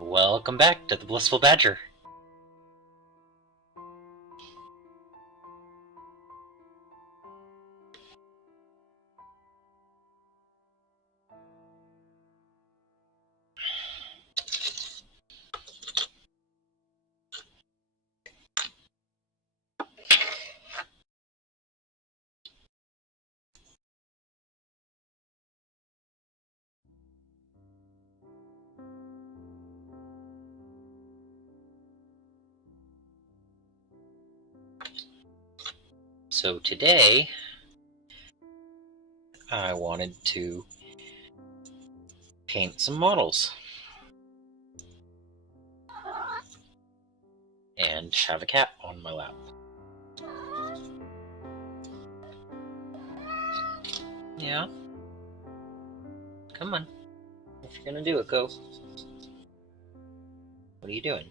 Welcome back to the Blissful Badger. So today, I wanted to paint some models and have a cat on my lap. Yeah? Come on. If you're gonna do it, go. What are you doing?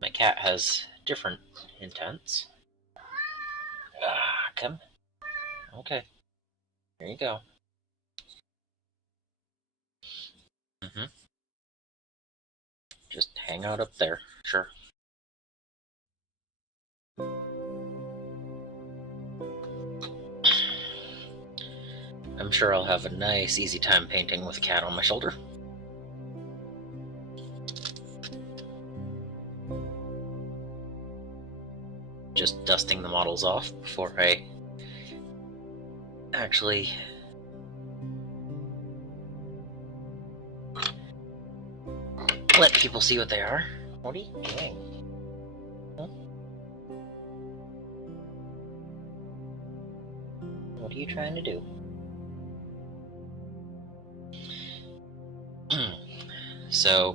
My cat has different intents. Come. Okay. There you go. Just hang out up there. Sure. I'm sure I'll have a nice, easy time painting with a cat on my shoulder. Just dusting the models off before I actually let people see what they are. What are you doing? Huh? What are you trying to do? So,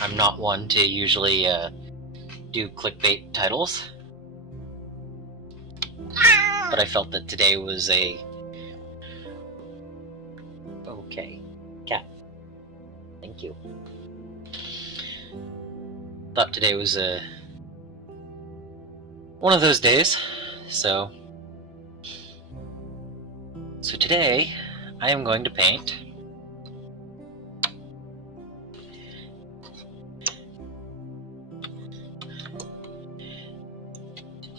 I'm not one to usually do clickbait titles, but I felt that today was a... Okay, cat. Thank you. Thought today was one of those days, so today I am going to paint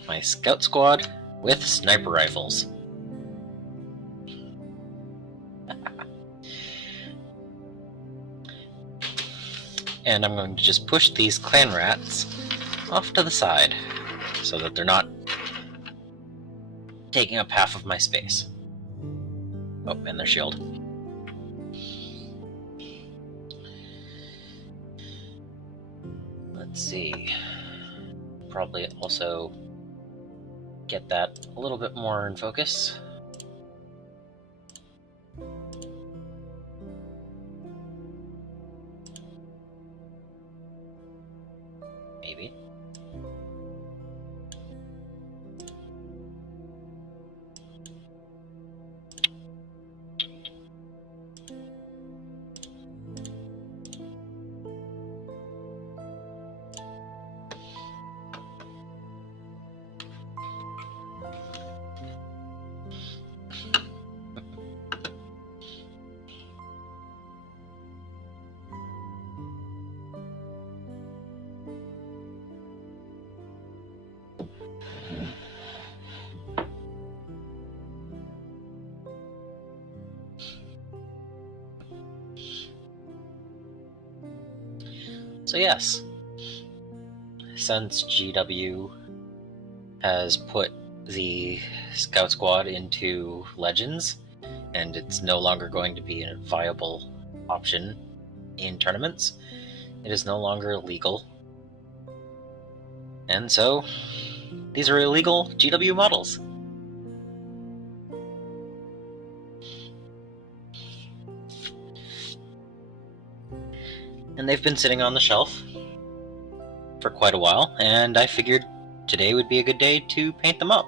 my scout squad with sniper rifles. And I'm going to just push these clan rats off to the side so that they're not taking up half of my space. Oh, and their shield. Let's see. Probably also get that a little bit more in focus. Maybe. So yes, since GW has put the Scout Squad into Legends, and it's no longer going to be a viable option in tournaments, it is no longer legal. And so, these are illegal GW models. And they've been sitting on the shelf for quite a while, and I figured today would be a good day to paint them up.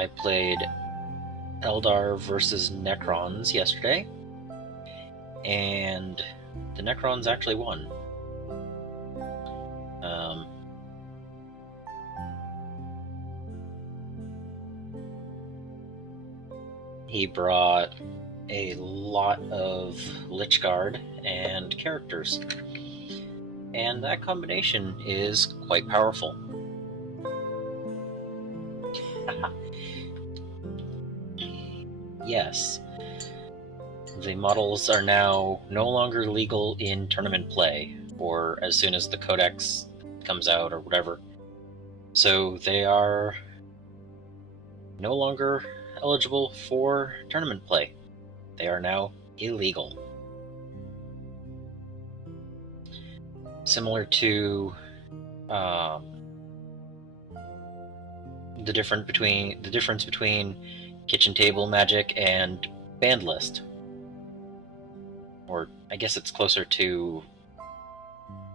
I played Eldar versus Necrons yesterday, and the Necrons actually won. He brought a lot of Lychguard and characters, and that combination is quite powerful. Yes, the models are now no longer legal in tournament play, or as soon as the Codex comes out or whatever. So they are no longer eligible for tournament play. They are now illegal. Similar to the difference between kitchen table magic and banned list. Or I guess it's closer to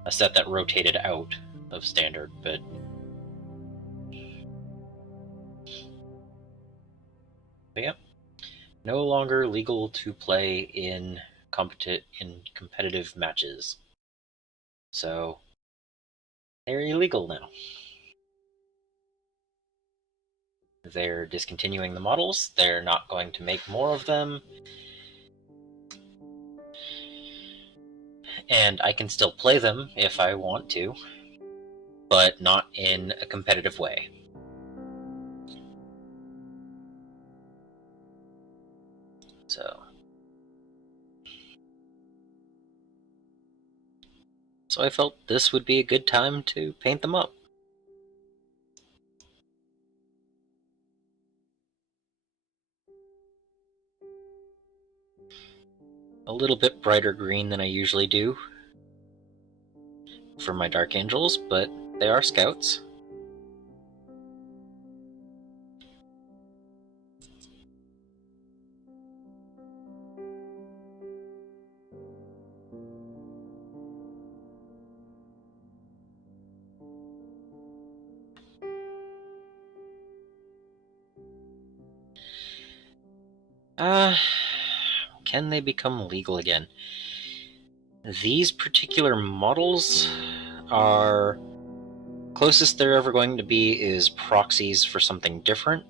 a set that rotated out of standard, but yeah, no longer legal to play in competitive matches. So they're illegal now. They're discontinuing the models. They're not going to make more of them. And I can still play them if I want to, but not in a competitive way. So I felt this would be a good time to paint them up. A little bit brighter green than I usually do for my Dark Angels, but they are scouts. Can they become legal again? These particular models are closest they're ever going to be is proxies for something different.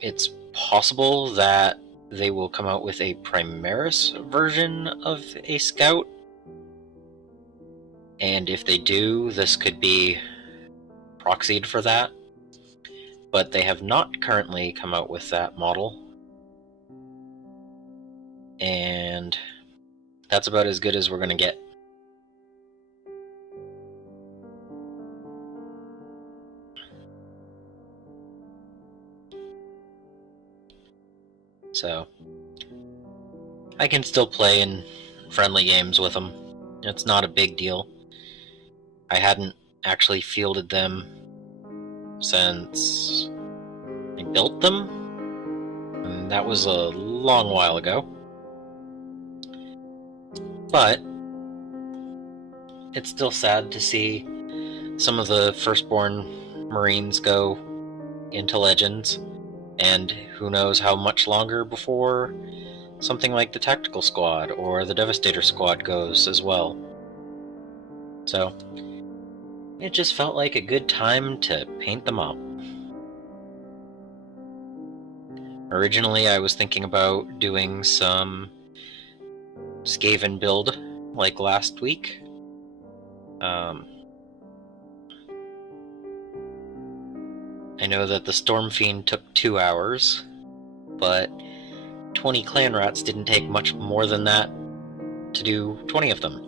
It's possible that they will come out with a Primaris version of a scout, and if they do, this could be proxied for that, but they have not currently come out with that model, and that's about as good as we're going to get. So I can still play in friendly games with them. It's not a big deal. I hadn't actually fielded them since I built them, and that was a long while ago. But it's still sad to see some of the firstborn Marines go into Legends, and who knows how much longer before something like the Tactical Squad or the Devastator Squad goes as well. So it just felt like a good time to paint them up. Originally, I was thinking about doing some Skaven build like last week. I know that the Stormfiend took 2 hours, but 20 clan rats didn't take much more than that to do 20 of them.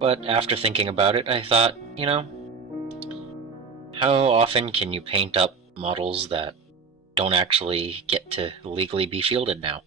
But after thinking about it, I thought, you know, how often can you paint up models that don't actually get to legally be fielded now?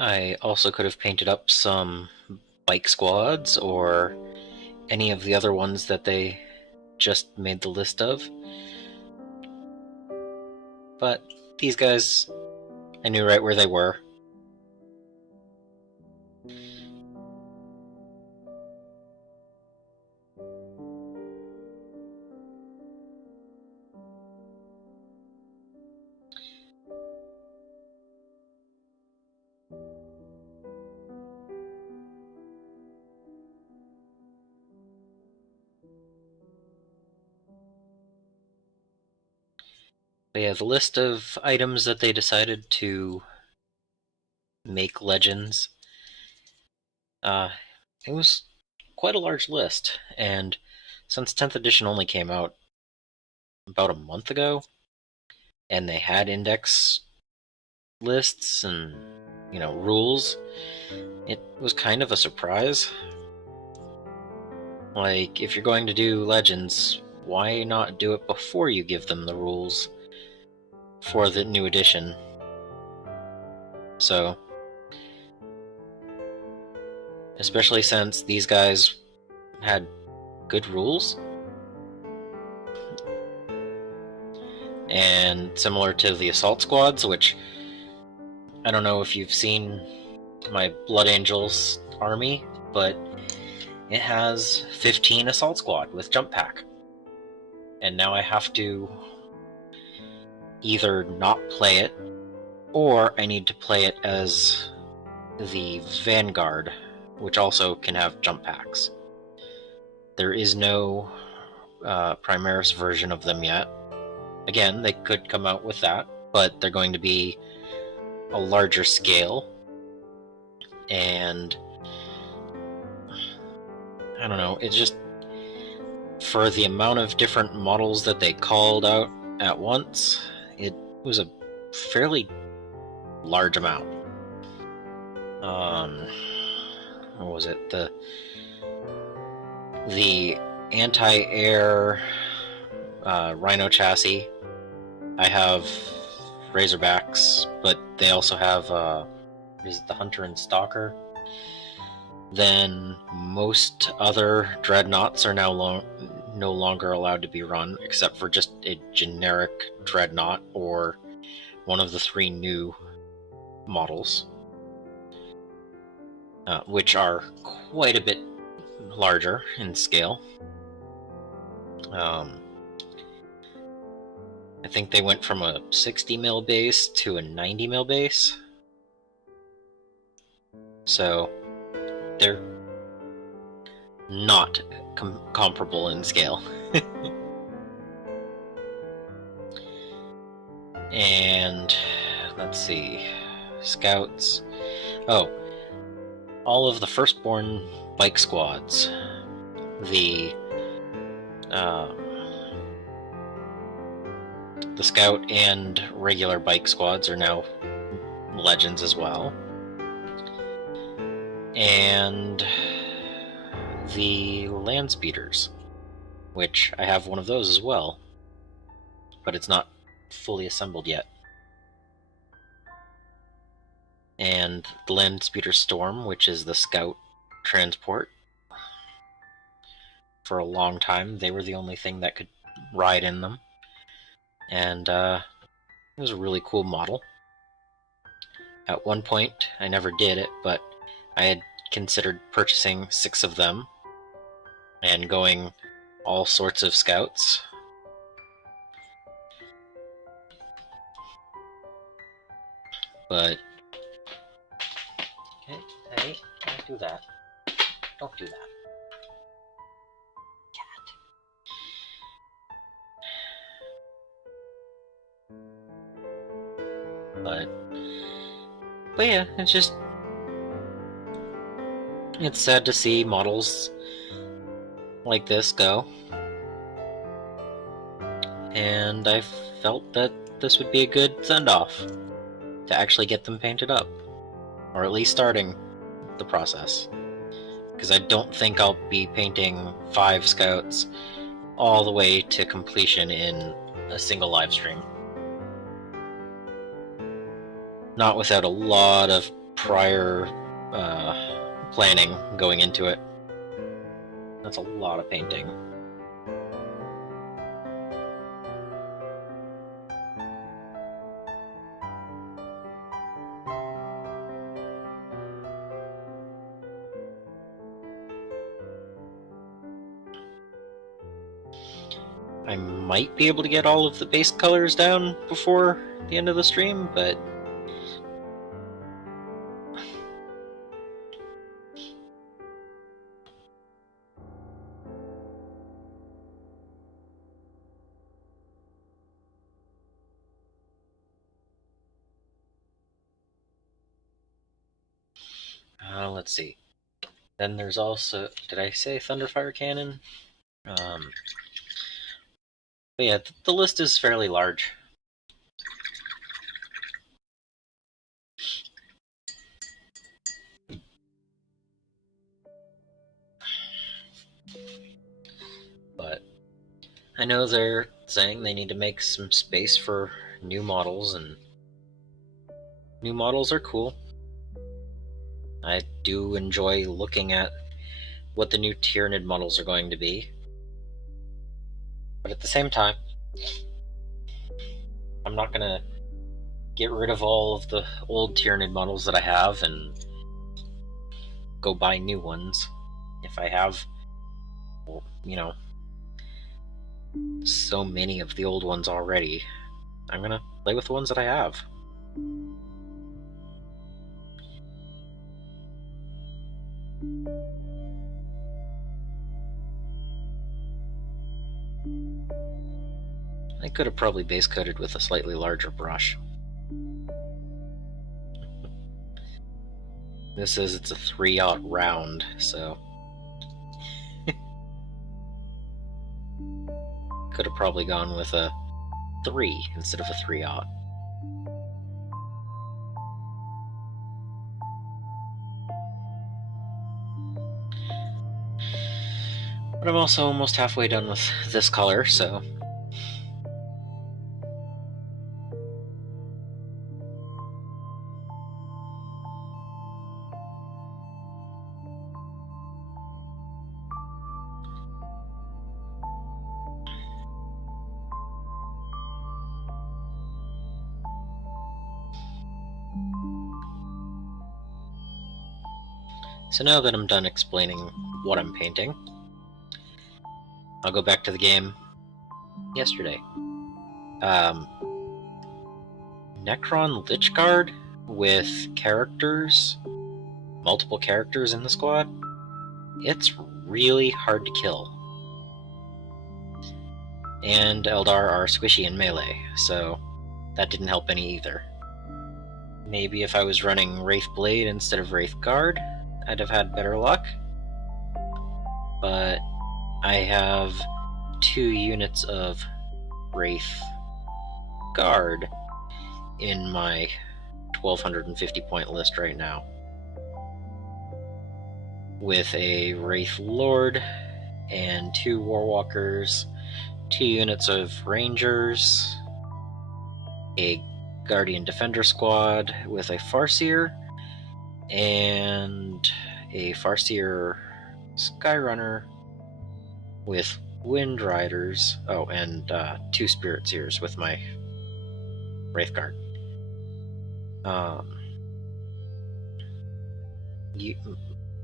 I also could have painted up some bike squads or any of the other ones that they just made the list of. But these guys, I knew right where they were. But yeah, the list of items that they decided to make legends, it was quite a large list, and since 10th edition only came out about a month ago, and they had index lists and, rules, it was kind of a surprise. Like, if you're going to do legends, why not do it before you give them the rules for the new edition? So, especially since these guys had good rules, and similar to the assault squads, which I don't know if you've seen my Blood Angels army, but it has 15 assault squad with jump pack, and now I have to either not play it, or I need to play it as the Vanguard, which also can have jump packs. There is no Primaris version of them yet. Again, they could come out with that, but they're going to be a larger scale, and I don't know, it's just, for the amount of different models that they called out at once, it was a fairly large amount. What was it? The anti-air Rhino chassis. I have Razorbacks, but they also have the Hunter and Stalker. Then most other dreadnoughts are now no longer allowed to be run, except for just a generic dreadnought or one of the 3 new models, which are quite a bit larger in scale. I think they went from a 60 mil base to a 90 mil base, so they're not comparable in scale. And let's see, scouts. Oh, all of the firstborn bike squads, the scout and regular bike squads are now legends as well. And the land speeders, which I have one of those as well, but it's not fully assembled yet. And the land speeder storm, which is the scout transport. For a long time, they were the only thing that could ride in them, and it was a really cool model. At one point, I never did it, but I had considered purchasing 6 of them and going all sorts of scouts. But hey, don't do that. Don't do that. Cat. But yeah, it's sad to see models like this go, and I felt that this would be a good send-off to actually get them painted up, or at least starting the process, because I don't think I'll be painting 5 scouts all the way to completion in a single live stream. Not without a lot of prior planning going into it. That's a lot of painting. I might be able to get all of the base colors down before the end of the stream, but let's see. Then there's also, did I say Thunderfire Cannon? But yeah, the list is fairly large. But I know they're saying they need to make some space for new models, and new models are cool. I do enjoy looking at what the new Tyranid models are going to be. But at the same time, I'm not going to get rid of all of the old Tyranid models that I have and go buy new ones. If I have, you know, so many of the old ones already, I'm going to play with the ones that I have. I could have probably base coated with a slightly larger brush. This says it's a 3/0 round, so could have probably gone with a 3 instead of a 3/0. But I'm also almost halfway done with this color, so now that I'm done explaining what I'm painting, I'll go back to the game yesterday. Necron Lich-Guard with characters, multiple characters in the squad, it's really hard to kill. And Eldar are squishy in melee, so that didn't help any either. Maybe if I was running Wraith Blade instead of Wraith Guard, I'd have had better luck. But I have 2 units of Wraith Guard in my 1250 point list right now, with a Wraith Lord and 2 Warwalkers, 2 units of Rangers, a Guardian Defender squad with a Farseer, and a Farseer Skyrunner with Wind Riders. Oh, and 2 Spirit Seers with my Wraithguard.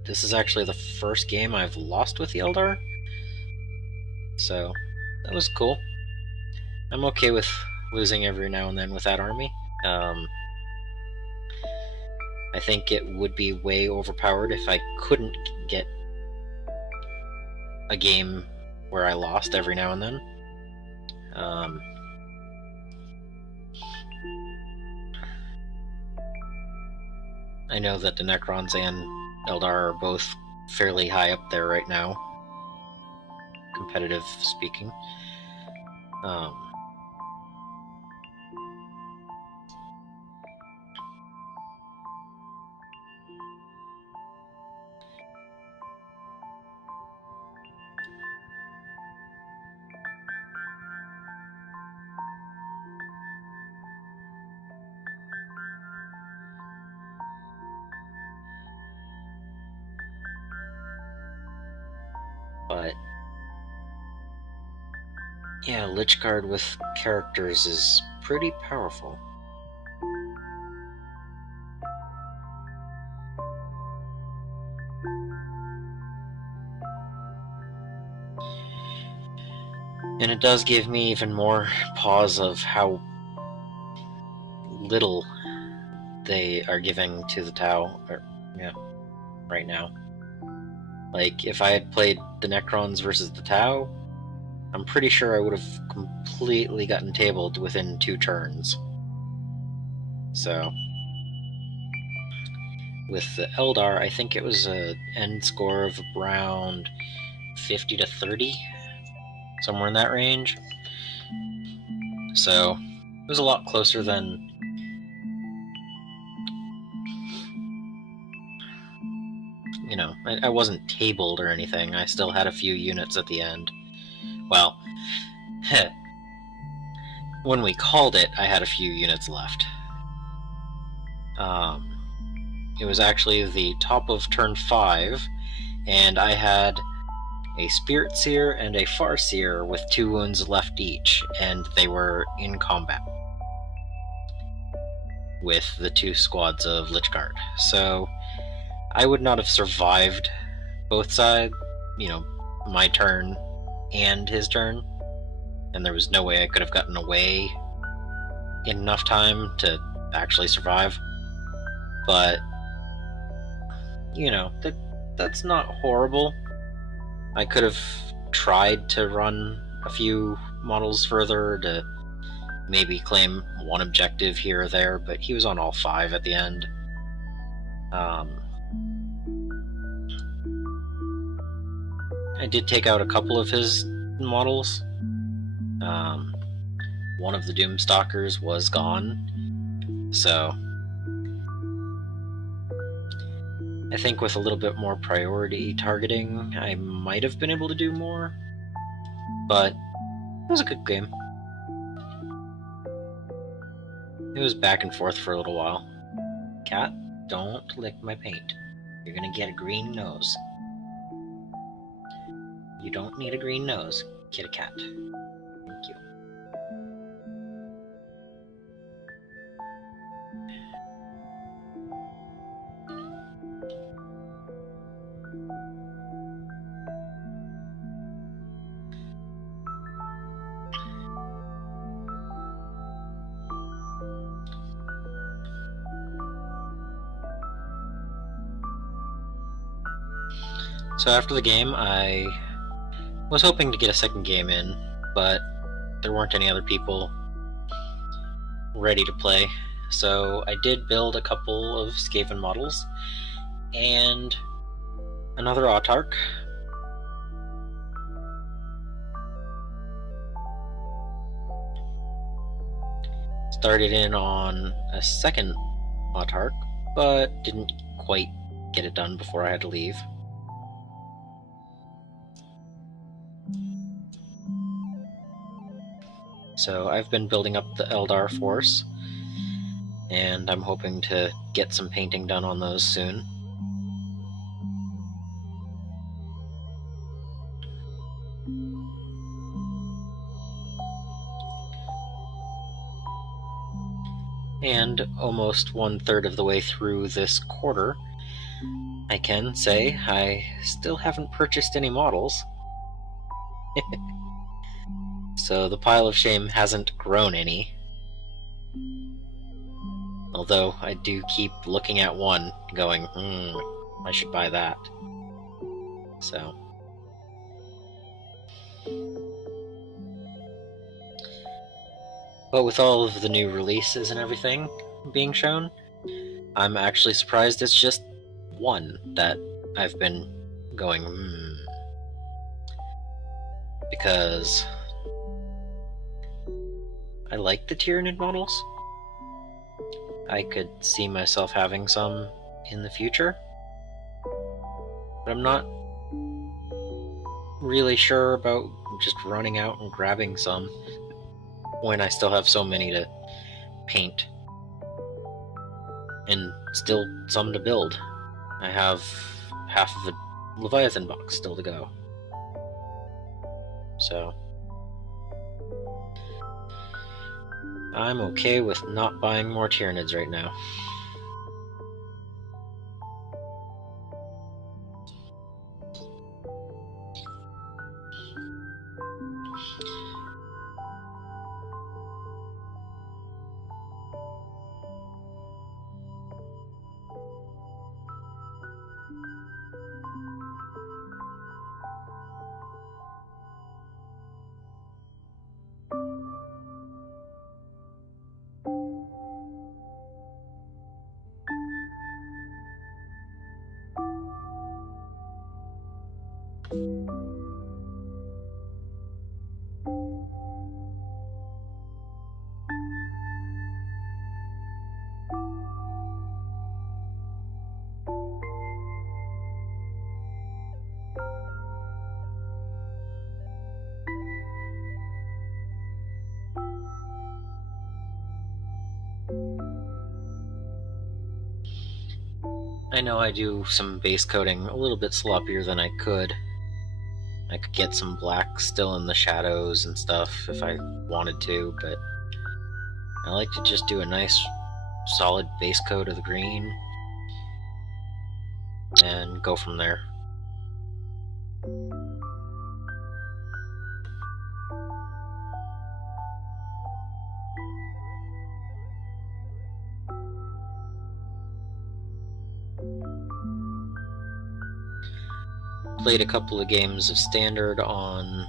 This is actually the first game I've lost with the Eldar, so that was cool. I'm okay with losing every now and then with that army. I think it would be way overpowered if I couldn't get a game where I lost every now and then. I know that the Necrons and Eldar are both fairly high up there right now, competitive speaking. But yeah, Lich-Guard with characters is pretty powerful. And it does give me even more pause of how little they are giving to the Tau, right now. Like, if I had played the Necrons versus the Tau, I'm pretty sure I would have completely gotten tabled within 2 turns. So, with the Eldar, I think it was an end score of around 50 to 30, somewhere in that range. So, it was a lot closer than I wasn't tabled or anything. I still had a few units at the end. Well, when we called it, I had a few units left. It was actually the top of turn 5, and I had a Spirit Seer and a Farseer with 2 wounds left each, and they were in combat with the 2 squads of Lich-Guard. So I would not have survived both sides, my turn and his turn, and there was no way I could have gotten away in enough time to actually survive. But, that's not horrible. I could have tried to run a few models further to maybe claim 1 objective here or there, but he was on all 5 at the end. I did take out a couple of his models. One of the Doomstalkers was gone, so I think with a little bit more priority targeting, I might have been able to do more, but it was a good game. It was back and forth for a little while. Cat, don't lick my paint. You're gonna get a green nose. You don't need a green nose. Get a cat. Thank you. So after the game, I was hoping to get a second game in, but there weren't any other people ready to play. So I did build a couple of Skaven models and another Autarch. Started in on a second Autarch, but didn't quite get it done before I had to leave. So I've been building up the Eldar force, and I'm hoping to get some painting done on those soon. And almost 1/3 of the way through this quarter, I can say I still haven't purchased any models. So the pile of shame hasn't grown any. Although I do keep looking at one, going, I should buy that. So. But with all of the new releases and everything being shown, I'm actually surprised it's just one that I've been going, Because I like the Tyranid models. I could see myself having some in the future, but I'm not really sure about just running out and grabbing some when I still have so many to paint and still some to build. I have half of a Leviathan box still to go. So I'm okay with not buying more Tyranids right now. I know I do some base coating a little bit sloppier than I could. I could get some black still in the shadows and stuff if I wanted to, but I like to just do a nice solid base coat of the green and go from there. Played a couple of games of Standard on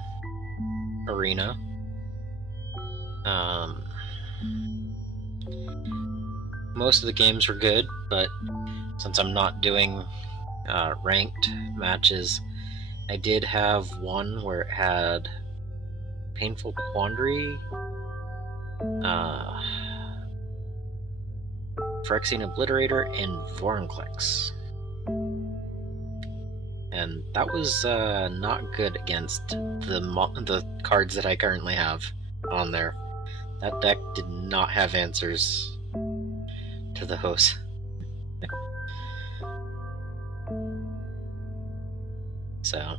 Arena. Most of the games were good, but since I'm not doing ranked matches, I did have one where it had Painful Quandary, Phyrexian Obliterator, and Vorinclex. And that was not good against the cards that I currently have on there. That deck did not have answers to those. So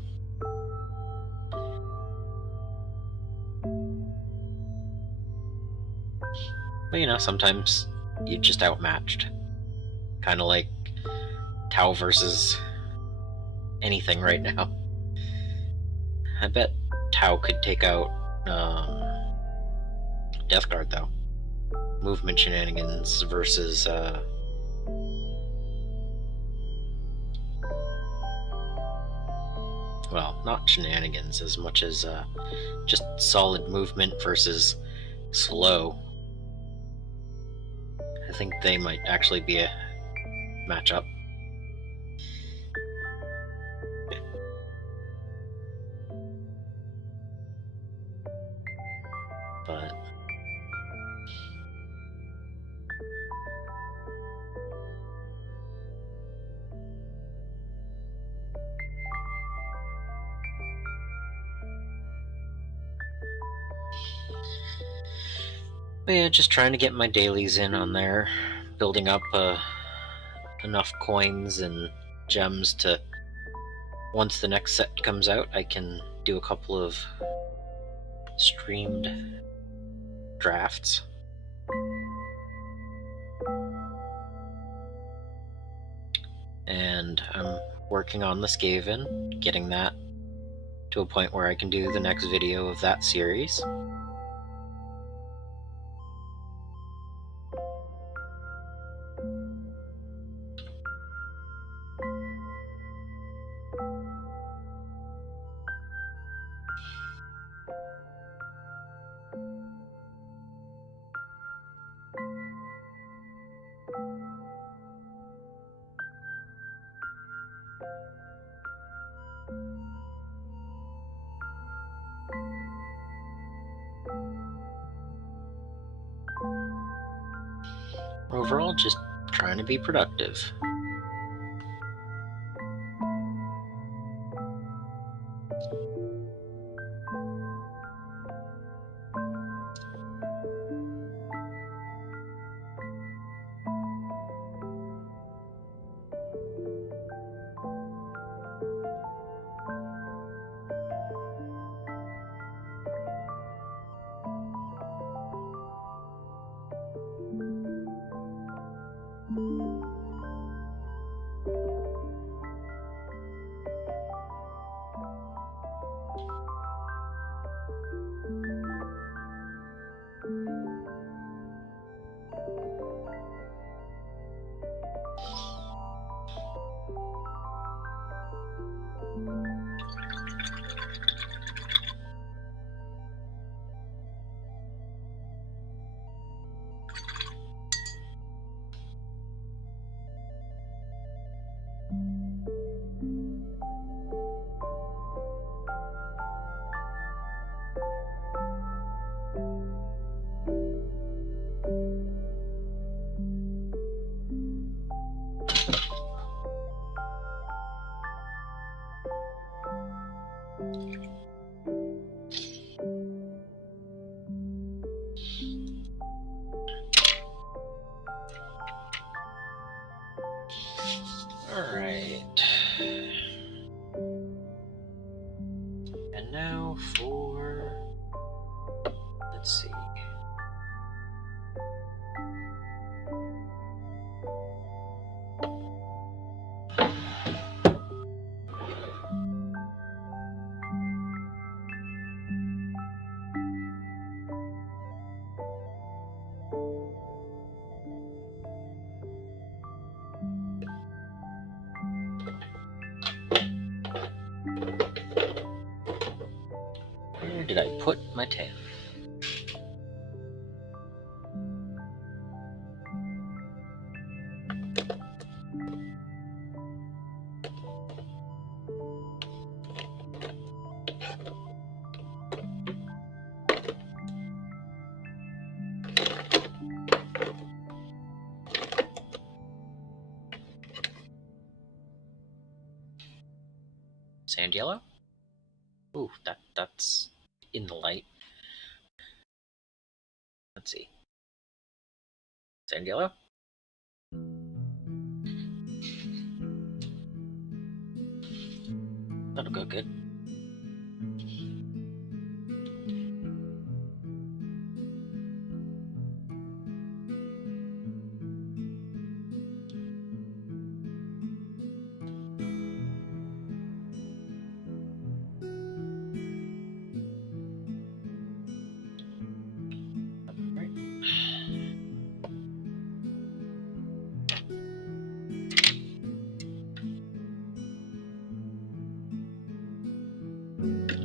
but you know, sometimes you're just outmatched. Kind of like Tau versus anything right now. I bet Tau could take out Death Guard, though. Movement shenanigans versus well, not shenanigans as much as just solid movement versus slow. I think they might actually be a matchup. But yeah, just trying to get my dailies in on there, building up enough coins and gems to, once the next set comes out, I can do a couple of streamed drafts. And I'm working on the Skaven, getting that to a point where I can do the next video of that series. Overall, just trying to be productive. Let's see. Where did I put my tail? Sand yellow? Ooh, that's in the light. Let's see. Sand yellow? That'll go good.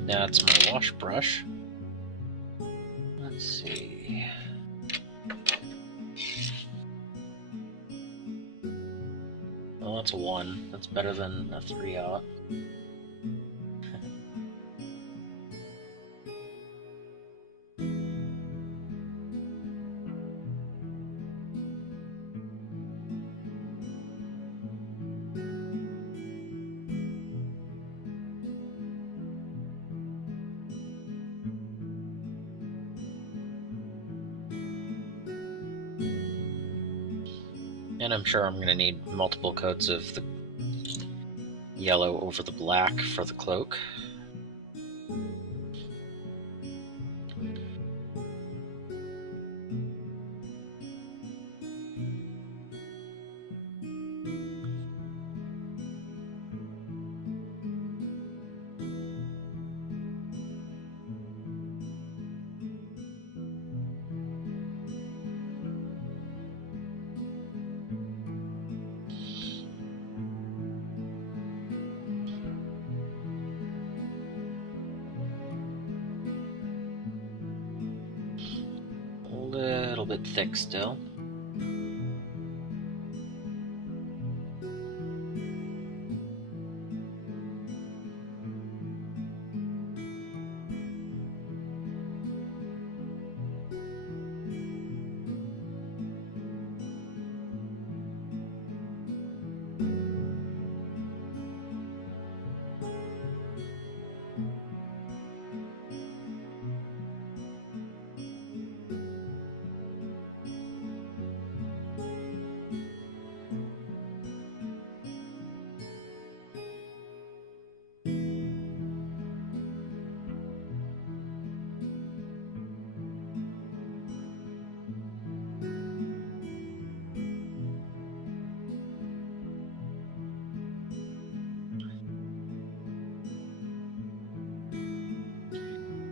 That's my wash brush. Let's see. Well, that's a 1. That's better than a 3-aught. And I'm sure I'm going to need multiple coats of the yellow over the black for the cloak. A little bit thick still.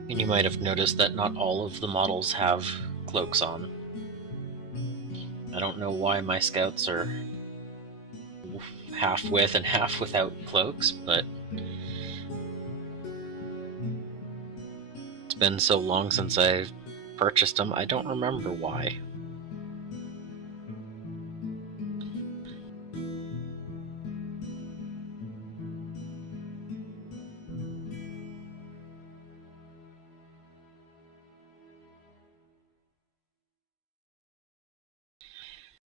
And you might have noticed that not all of the models have cloaks on. I don't know why my scouts are half with and half without cloaks, but it's been so long since I purchased them, I don't remember why.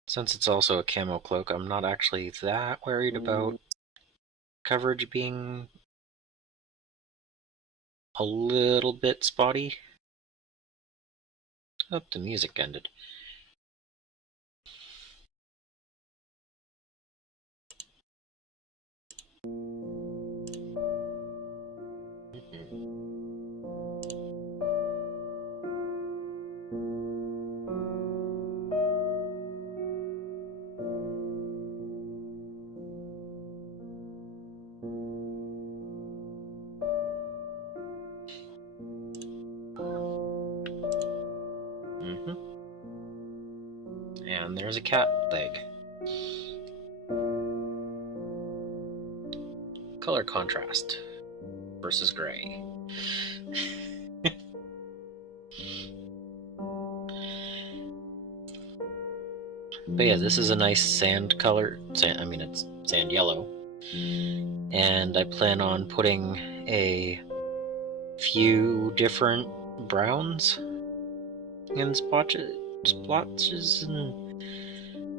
Since it's also a camo cloak, I'm not actually that worried about coverage being a little bit spotty. Oh, the music ended. And there's a cat leg. Color contrast versus gray. But yeah, this is a nice sand color. I mean, it's sand yellow. And I plan on putting a few different browns and splotches and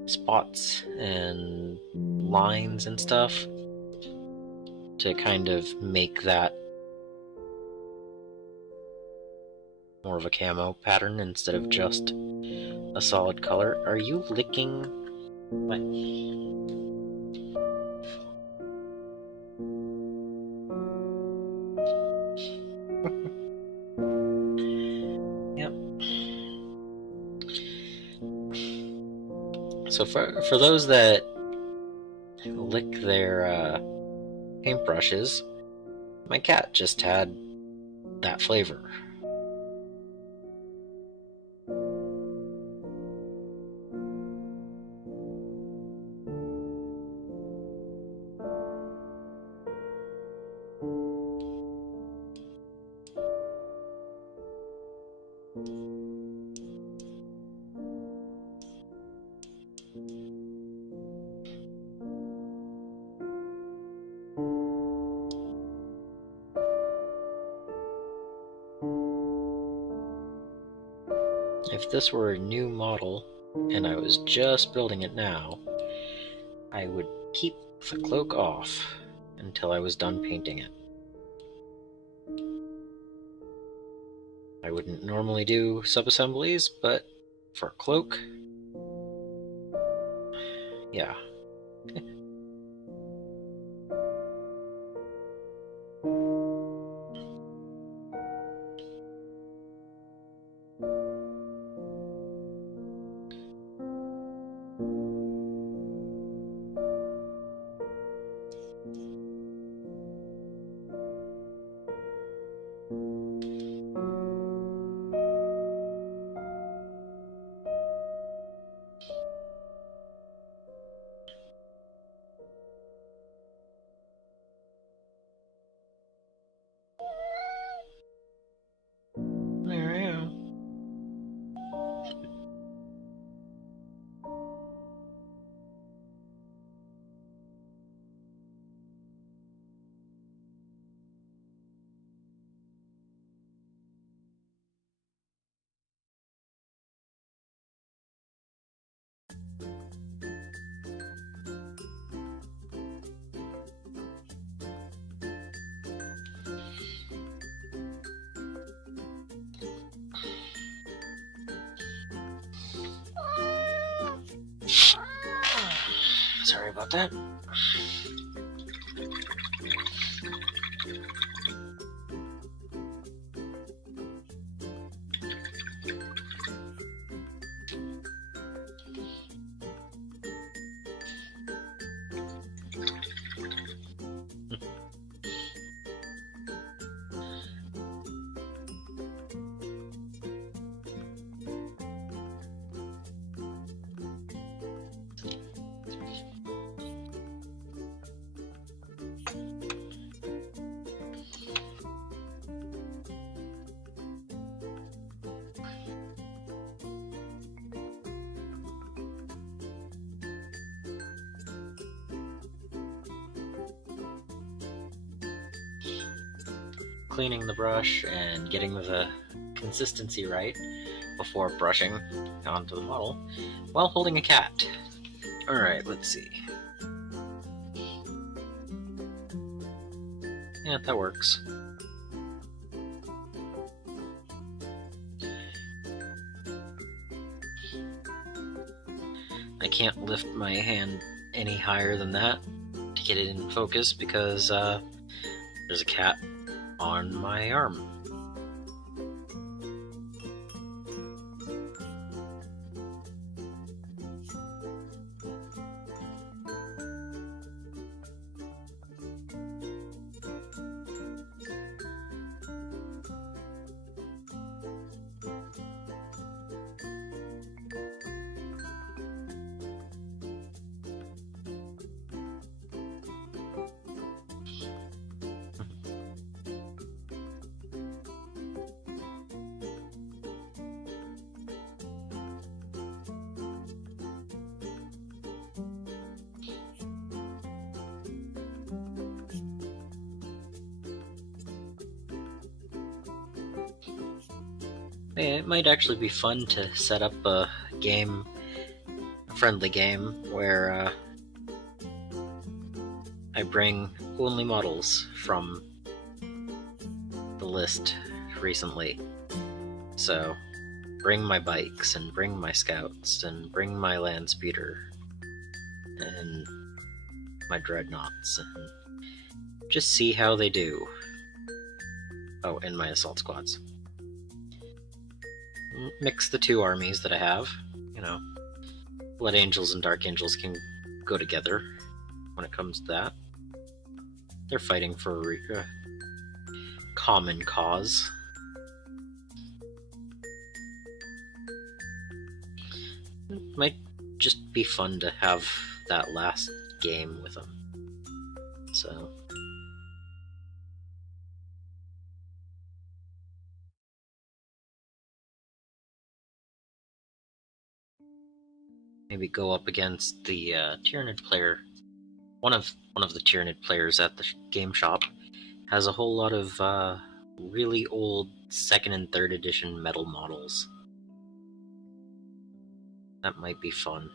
spots and lines and stuff to kind of make that more of a camo pattern instead of just a solid color. Are you licking my... Yep. So for those that lick their paintbrushes, my cat just had that flavor. If this were a new model and I was just building it now, I would keep the cloak off until I was done painting it. I wouldn't normally do sub-assemblies, but for a cloak, yeah. There I am. Sorry about that. Cleaning the brush and getting the consistency right before brushing onto the model while holding a cat. Alright, let's see. Yeah, that works. I can't lift my hand any higher than that to get it in focus because there's a cat on my arm. It might actually be fun to set up a game, a friendly game, where I bring only models from the list recently. So, bring my bikes, and bring my scouts, and bring my land speeder, and my dreadnoughts, and just see how they do. Oh, and my assault squads. Mix the two armies that I have, you know. Blood Angels and Dark Angels can go together when it comes to that. They're fighting for a common cause. It might just be fun to have that last game with them. So, maybe go up against the Tyranid player. One of the Tyranid players at the game shop has a whole lot of really old 2nd and 3rd edition metal models. That might be fun.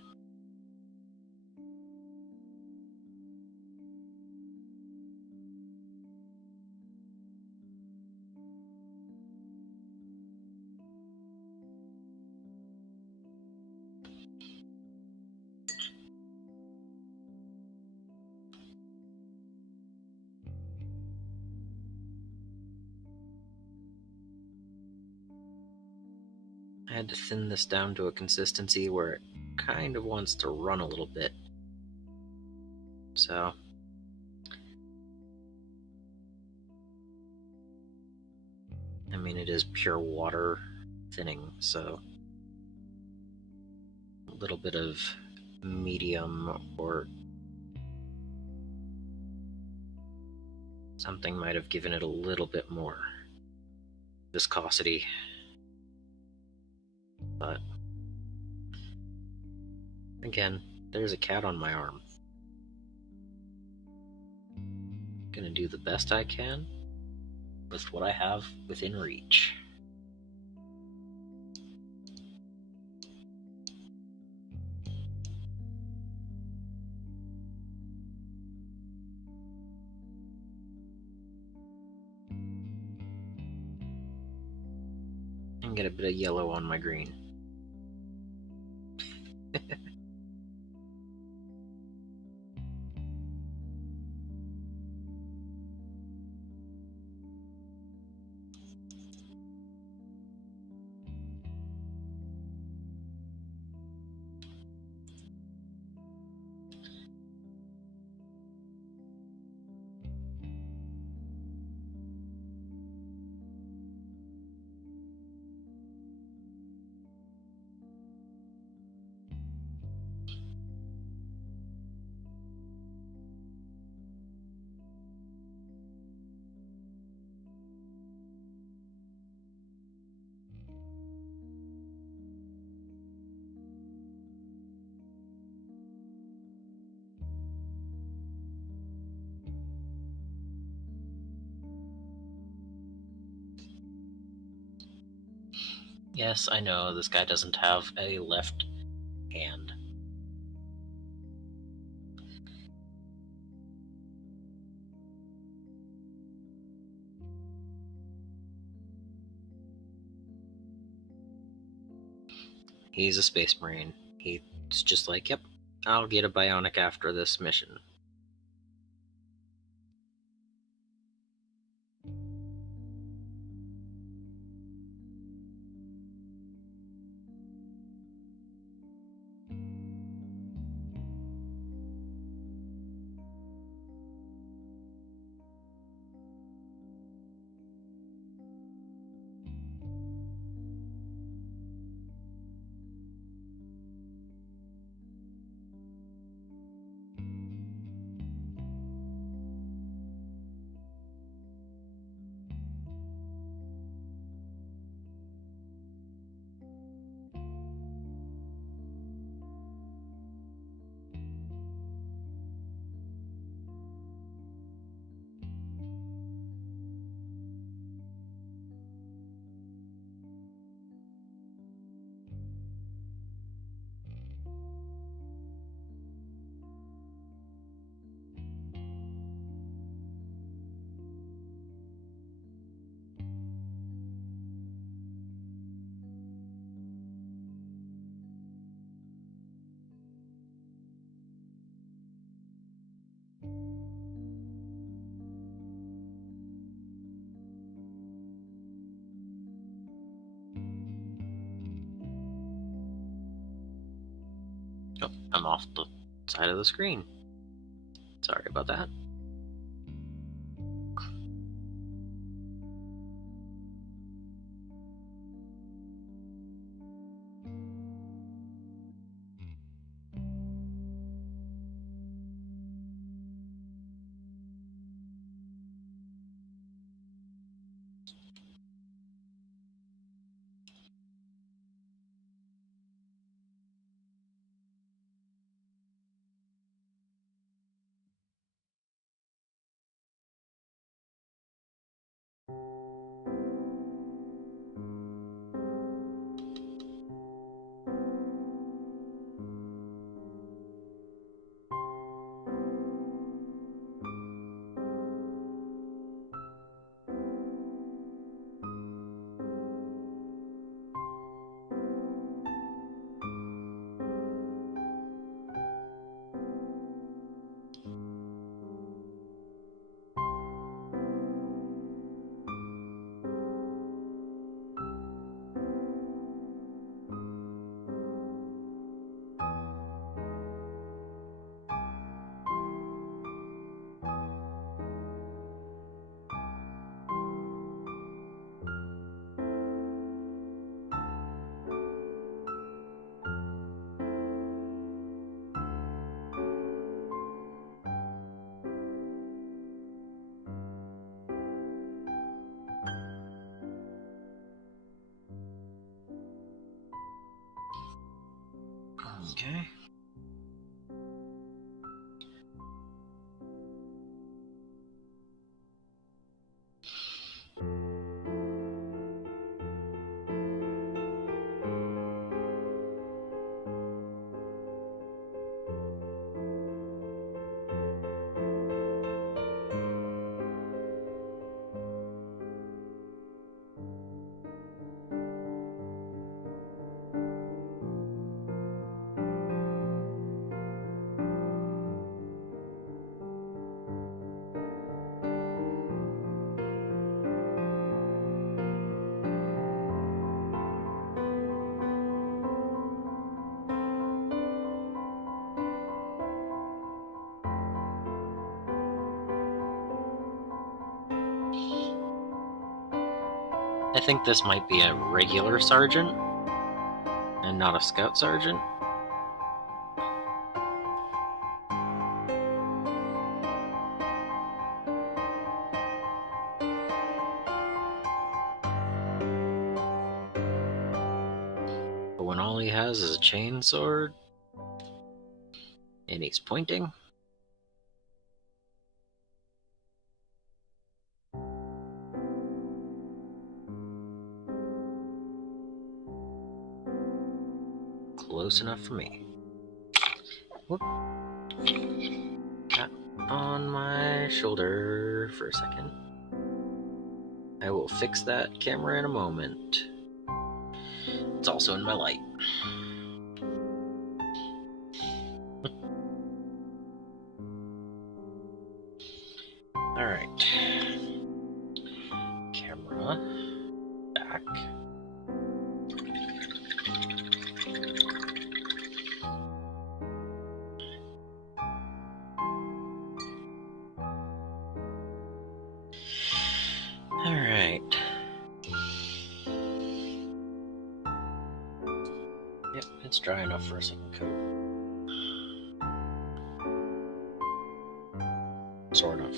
I had to thin this down to a consistency where it kind of wants to run a little bit. So, I mean, it is pure water thinning, so a little bit of medium or something might have given it a little bit more viscosity. But again, there's a cat on my arm. Gonna do the best I can with what I have within reach. And get a bit of yellow on my green. Yes, I know this guy doesn't have a left hand. He's a space marine. He's just like, yep, I'll get a bionic after this mission. Oh, I'm off the side of the screen. Sorry about that. Okay. I think this might be a regular sergeant and not a scout sergeant. But when all he has is a chainsword and he's pointing. Close enough for me. Whoop. Tap on my shoulder for a second. I will fix that camera in a moment. It's also in my light. Alright. Camera. Back. Alright. Yep, it's dry enough for a second coat. Sort of.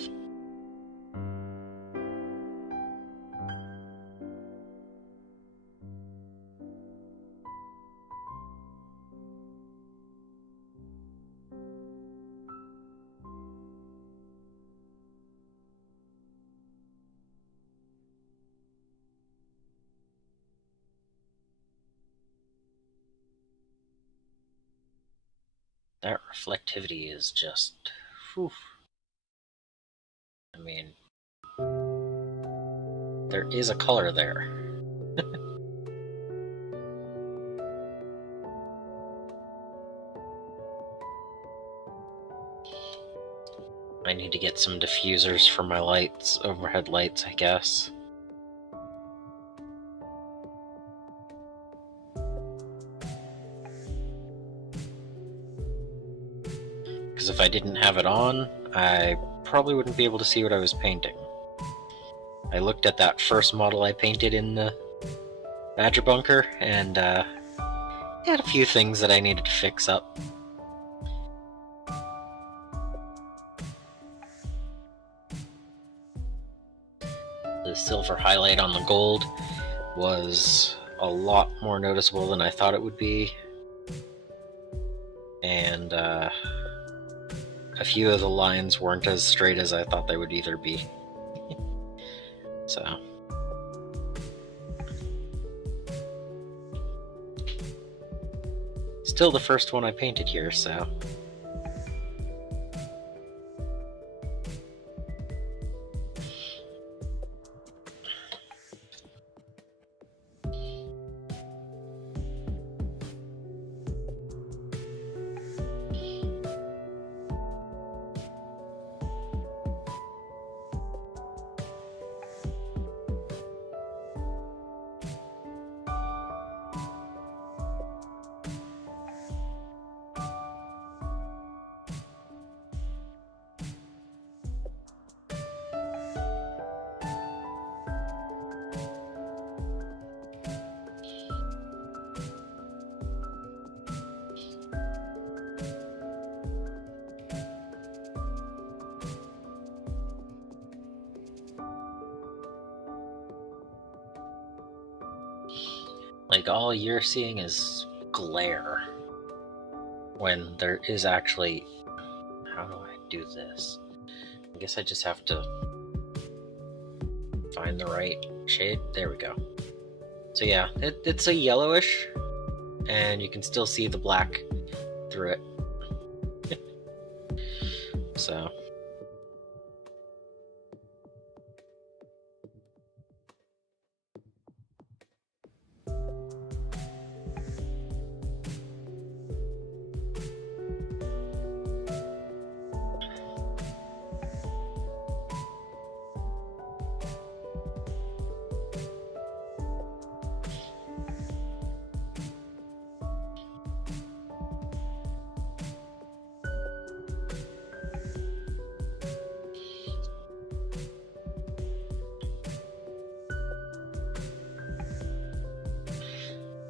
That reflectivity is just... whew. I mean... there is a color there. I need to get some diffusers for my lights, overhead lights, I guess. because if I didn't have it on, I probably wouldn't be able to see what I was painting. I looked at that first model I painted in the Badger Bunker, and it had a few things that I needed to fix up. The silver highlight on the gold was a lot more noticeable than I thought it would be, and a few of the lines weren't as straight as I thought they would either be. So still the first one I painted here, so like all you're seeing is glare when there is actually... How do I do this? I guess I just have to find the right shade. There we go. So yeah, it's a yellowish, and you can still see the black through it. So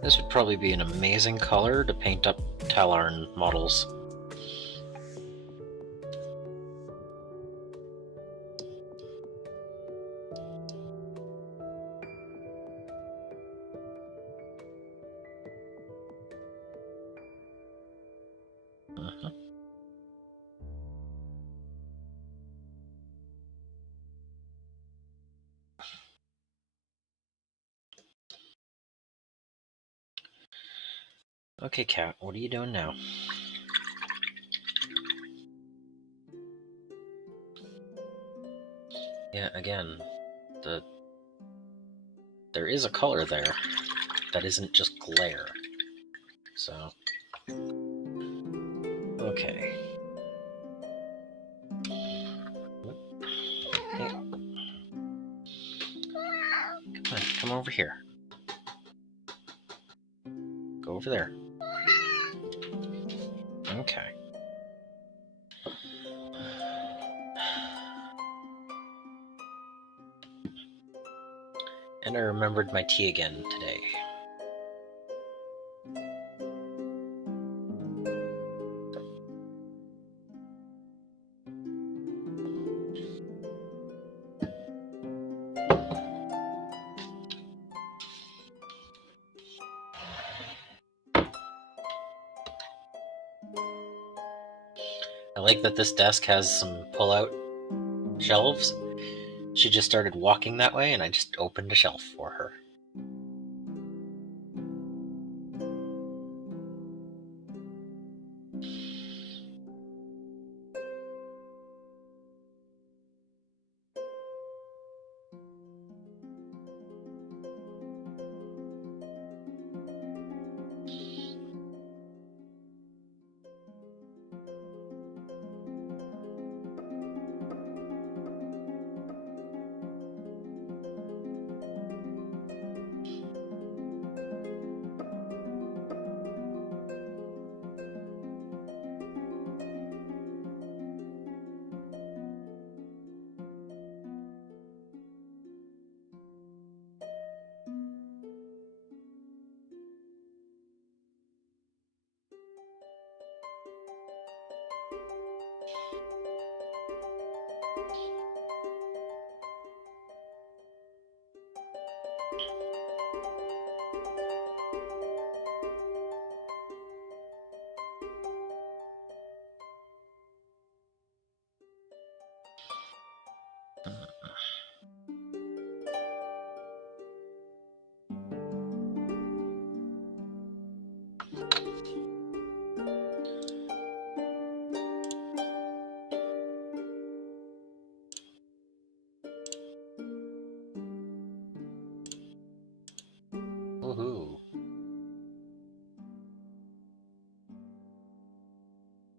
this would probably be an amazing color to paint up Tallarn models. Okay, Cat, what are you doing now? Yeah, again, there is a color there that isn't just glare. So, okay. Hey. Come over here. Go over there. Okay. And I remembered my tea again today. I like that this desk has some pull-out shelves. She just started walking that way, and I just opened a shelf for her.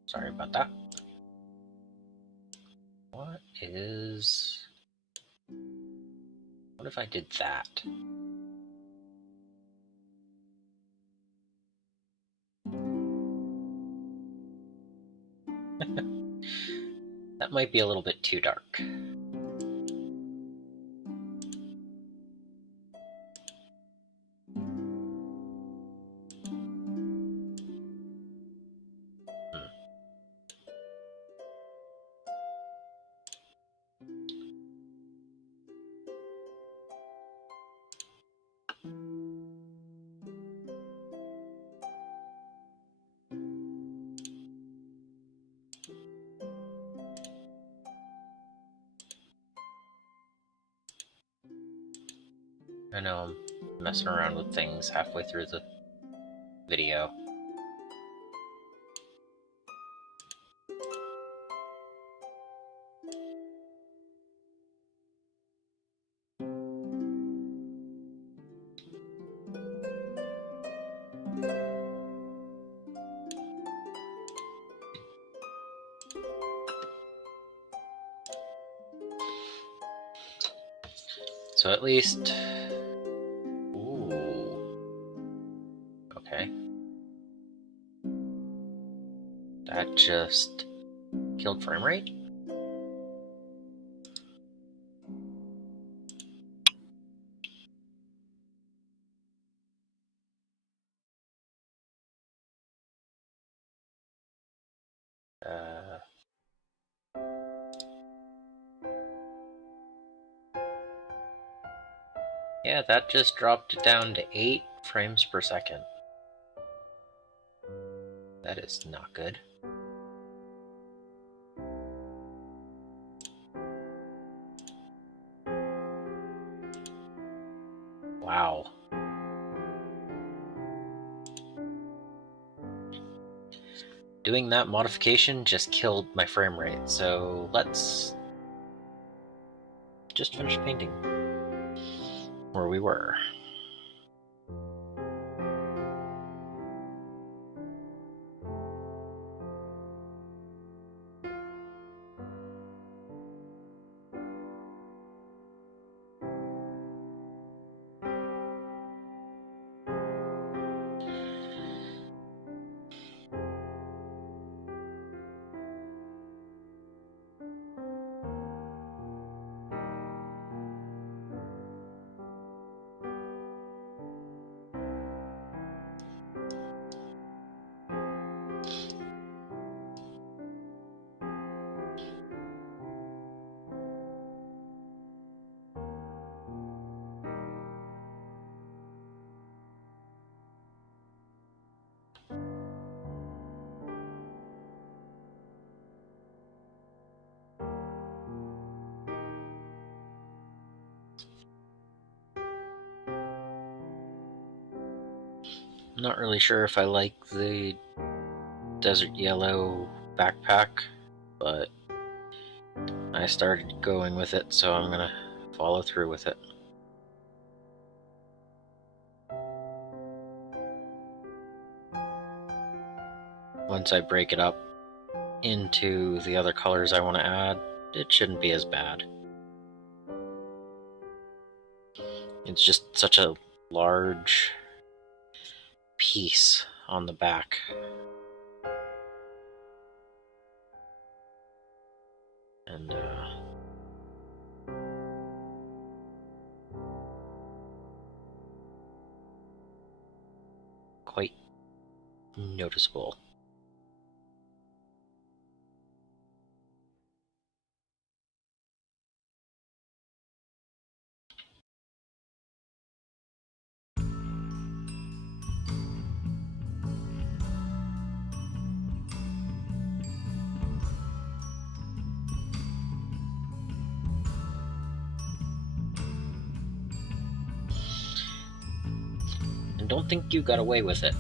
Sorry about that. What if I did that? That might be a little bit too dark. I know I'm messing around with things halfway through the video. So at least... Ooh. Okay. That just killed frame rate? Yeah, that just dropped it down to 8 frames per second. That is not good. Wow. Doing that modification just killed my frame rate, so let's just finish painting where we were. I'm not really sure if I like the desert yellow backpack, but I started going with it, so I'm gonna follow through with it. Once I break it up into the other colors I want to add, it shouldn't be as bad. It's just such a large piece on the back. And quite noticeable. And don't think you got away with it.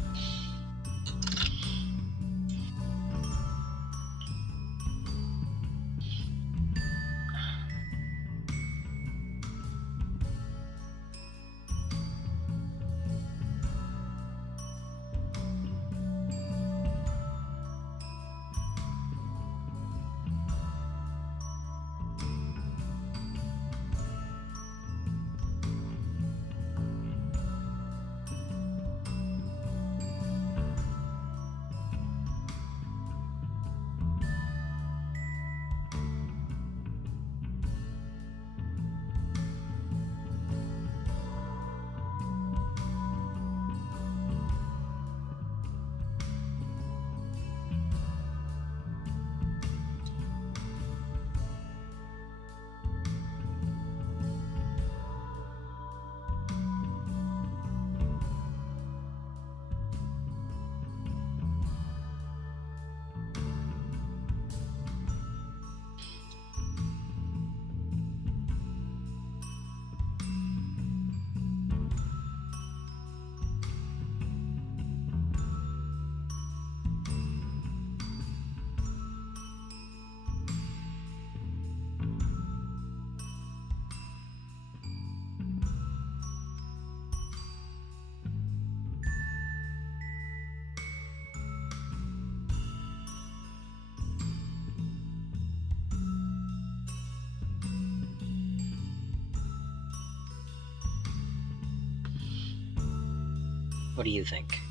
What do you think?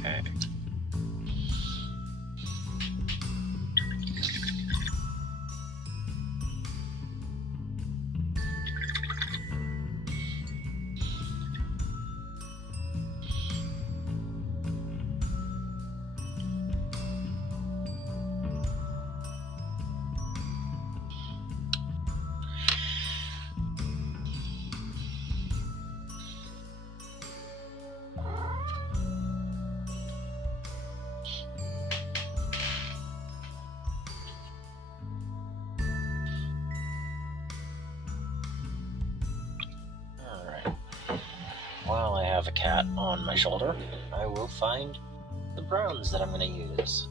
Okay. While I have a cat on my shoulder, I will find the browns that I'm going to use.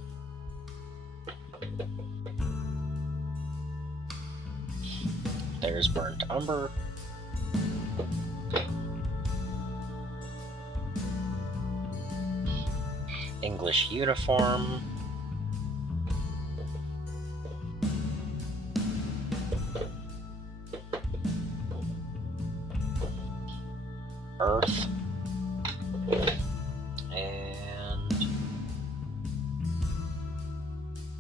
There's Burnt Umber. English Uniform. Earth. And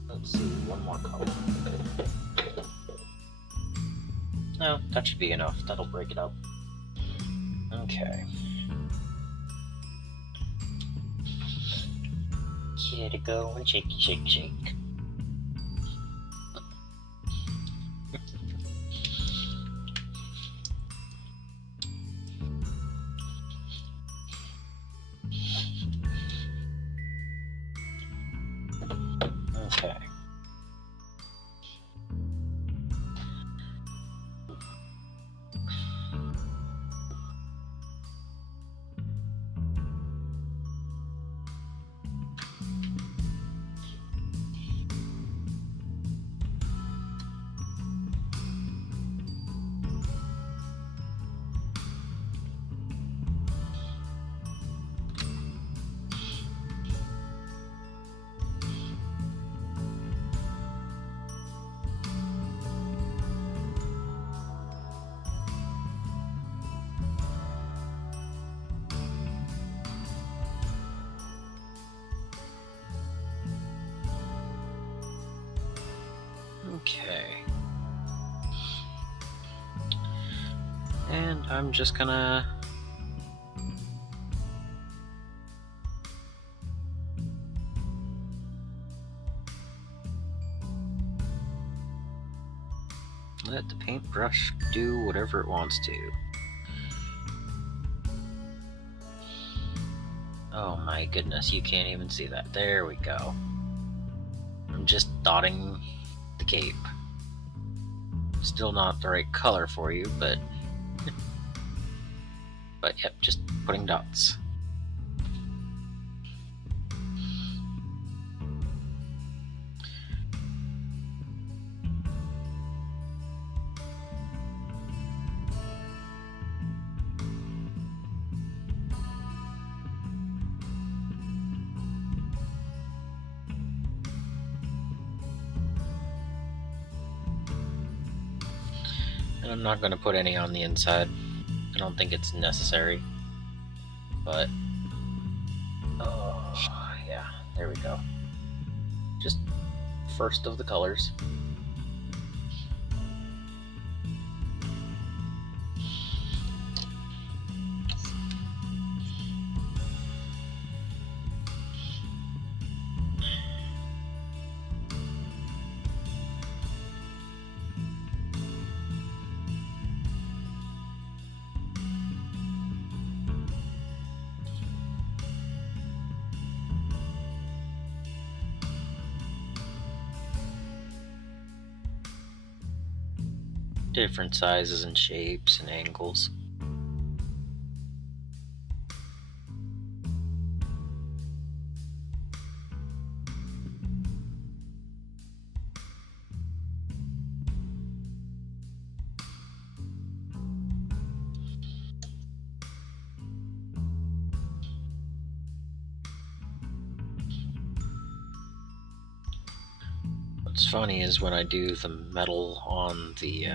let's see, one more color. No, that should be enough. That'll break it up. Okay. Get it going, shake, shake, shake. Okay. Okay. And I'm just gonna let the paintbrush do whatever it wants to. Oh my goodness, you can't even see that. There we go. I'm just dotting the cape. Still not the right color for you, but but yep, just putting dots. And I'm not going to put any on the inside. I don't think it's necessary. But, oh, yeah, there we go. Just first of the colors. Different sizes and shapes and angles. What's funny is when I do the metal on the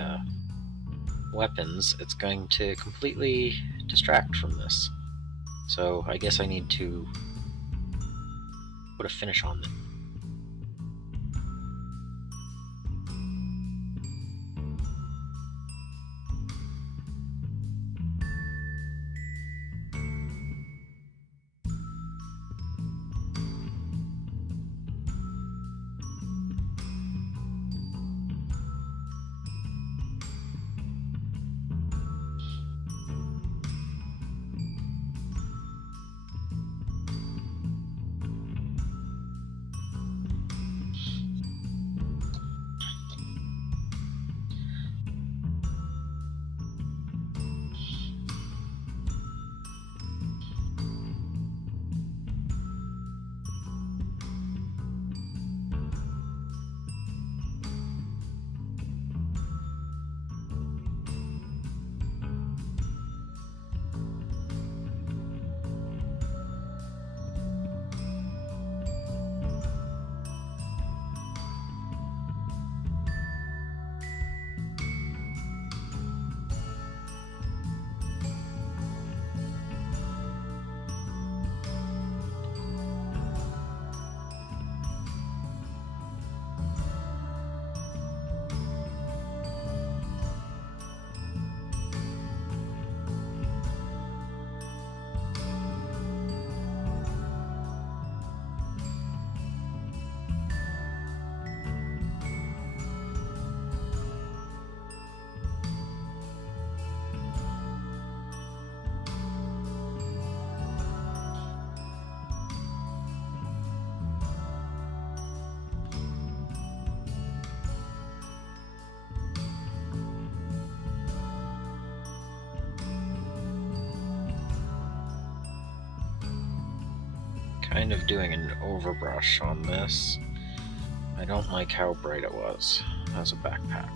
weapons, it's going to completely distract from this. So I guess I need to put a finish on it. Kind of doing an overbrush on this. I don't like how bright it was as a backpack.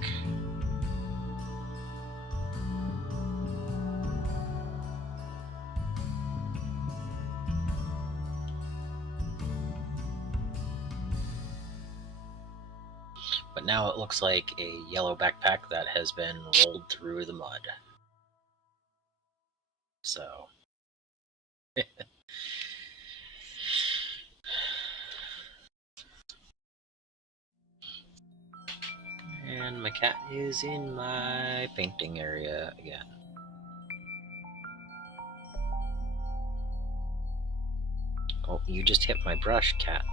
But now it looks like a yellow backpack that has been rolled through the mud. So... And my cat is in my painting area again. Oh, you just hit my brush, cat.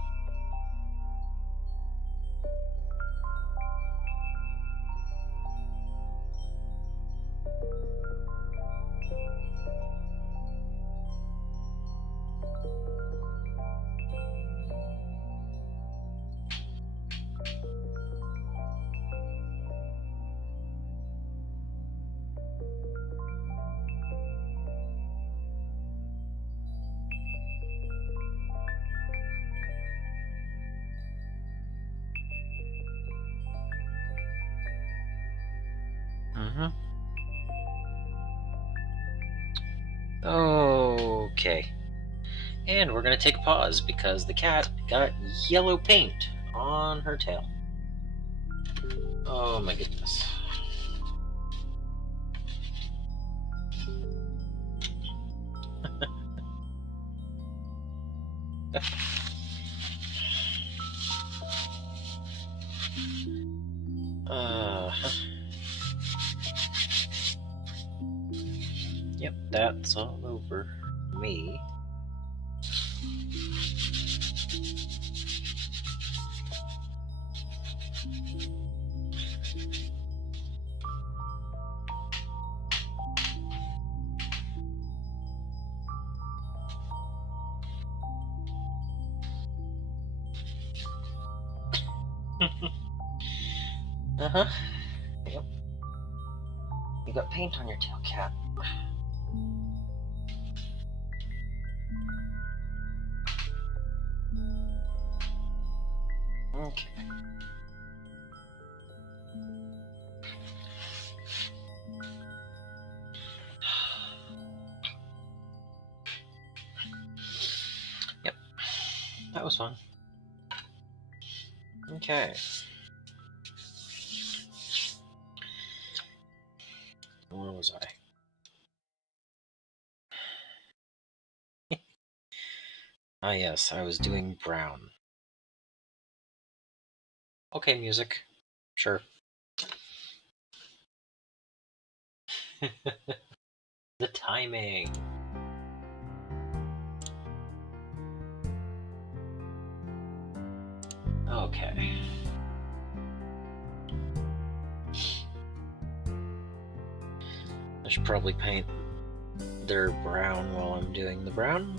Okay. And we're gonna take a pause because the cat got yellow paint on her tail. Oh my goodness. Yep, that's all over me. Uh-huh. Yep. You got paint on your tail, cat. Okay. Yep. That was fun. Okay. Where was I? Ah, yes, I was doing brown. Okay, music. Sure. The timing. Okay. I should probably paint their brown while I'm doing the brown.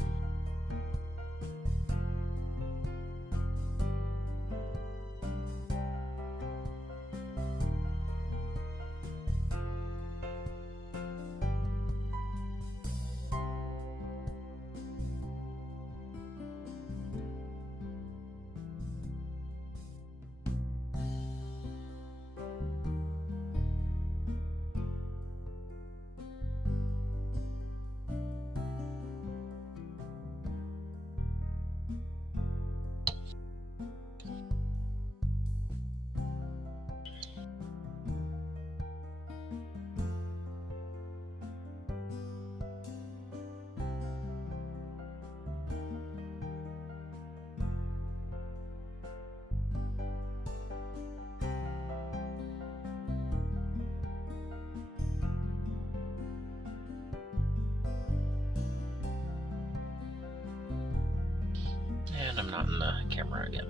And I'm not in the camera again.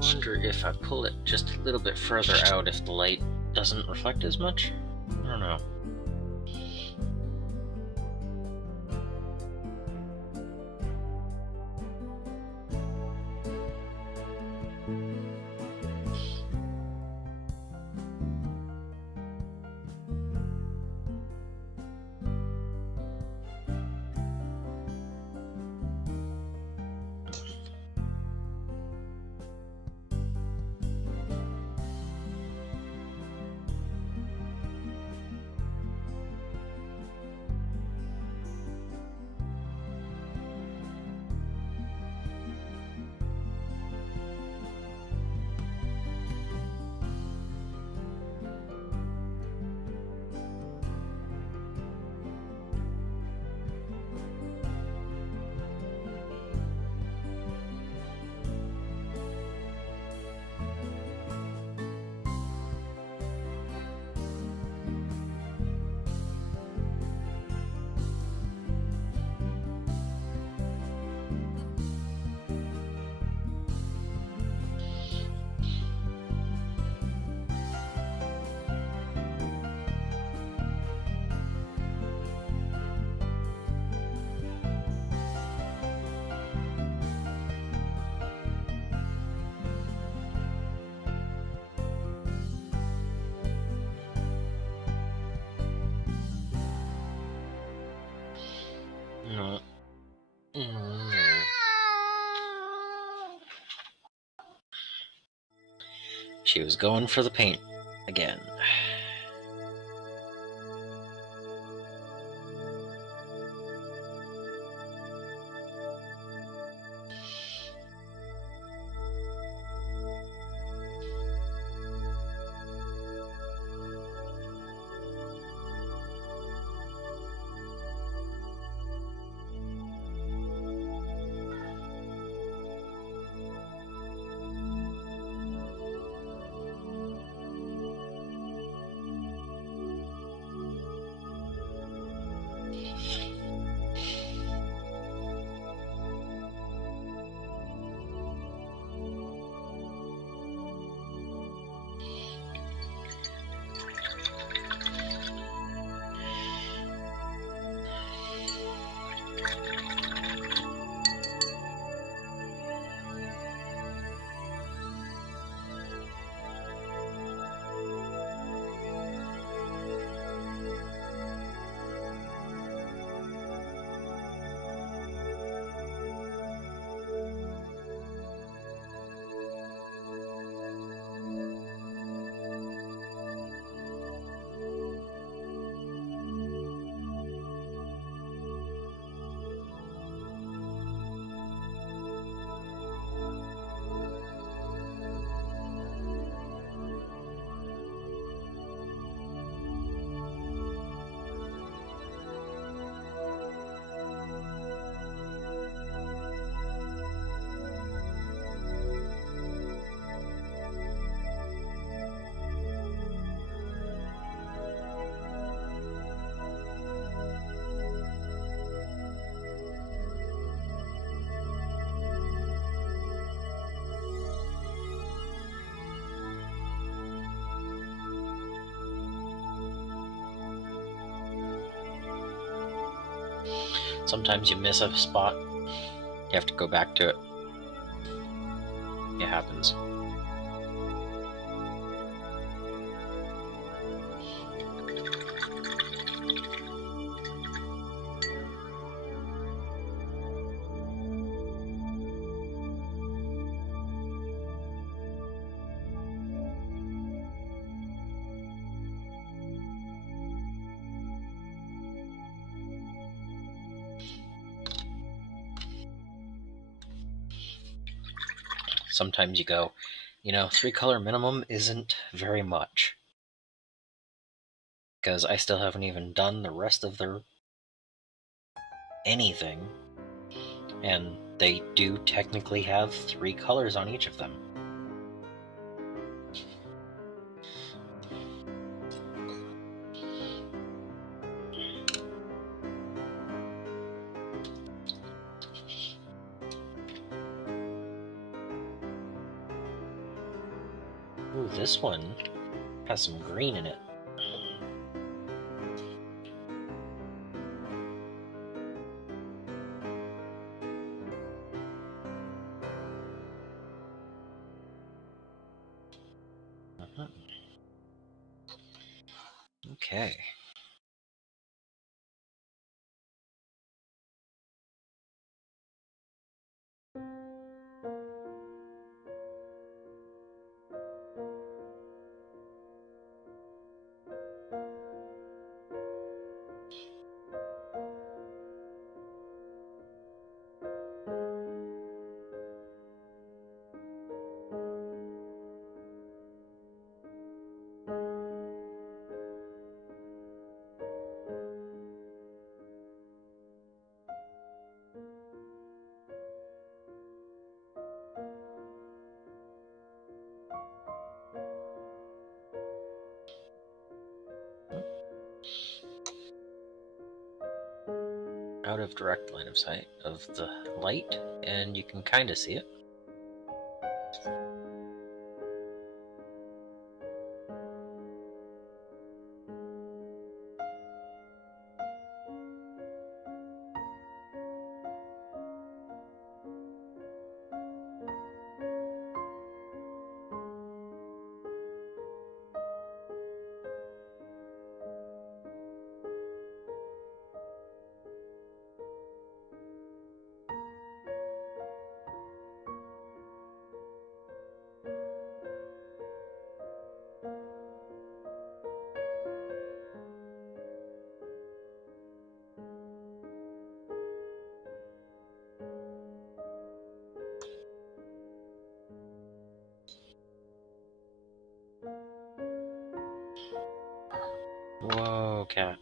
Wonder if I pull it just a little bit further out if the light doesn't reflect as much? I don't know. No. She was going for the paint again. Sometimes you miss a spot, you have to go back to it. It happens. Sometimes you go, 3-color minimum isn't very much. Because I still haven't even done the rest of their anything. And they do technically have 3 colors on each of them. Ooh, this one has some green in it. Okay. Out of direct line of sight of the light, and you can kind of see it. Whoa, cat.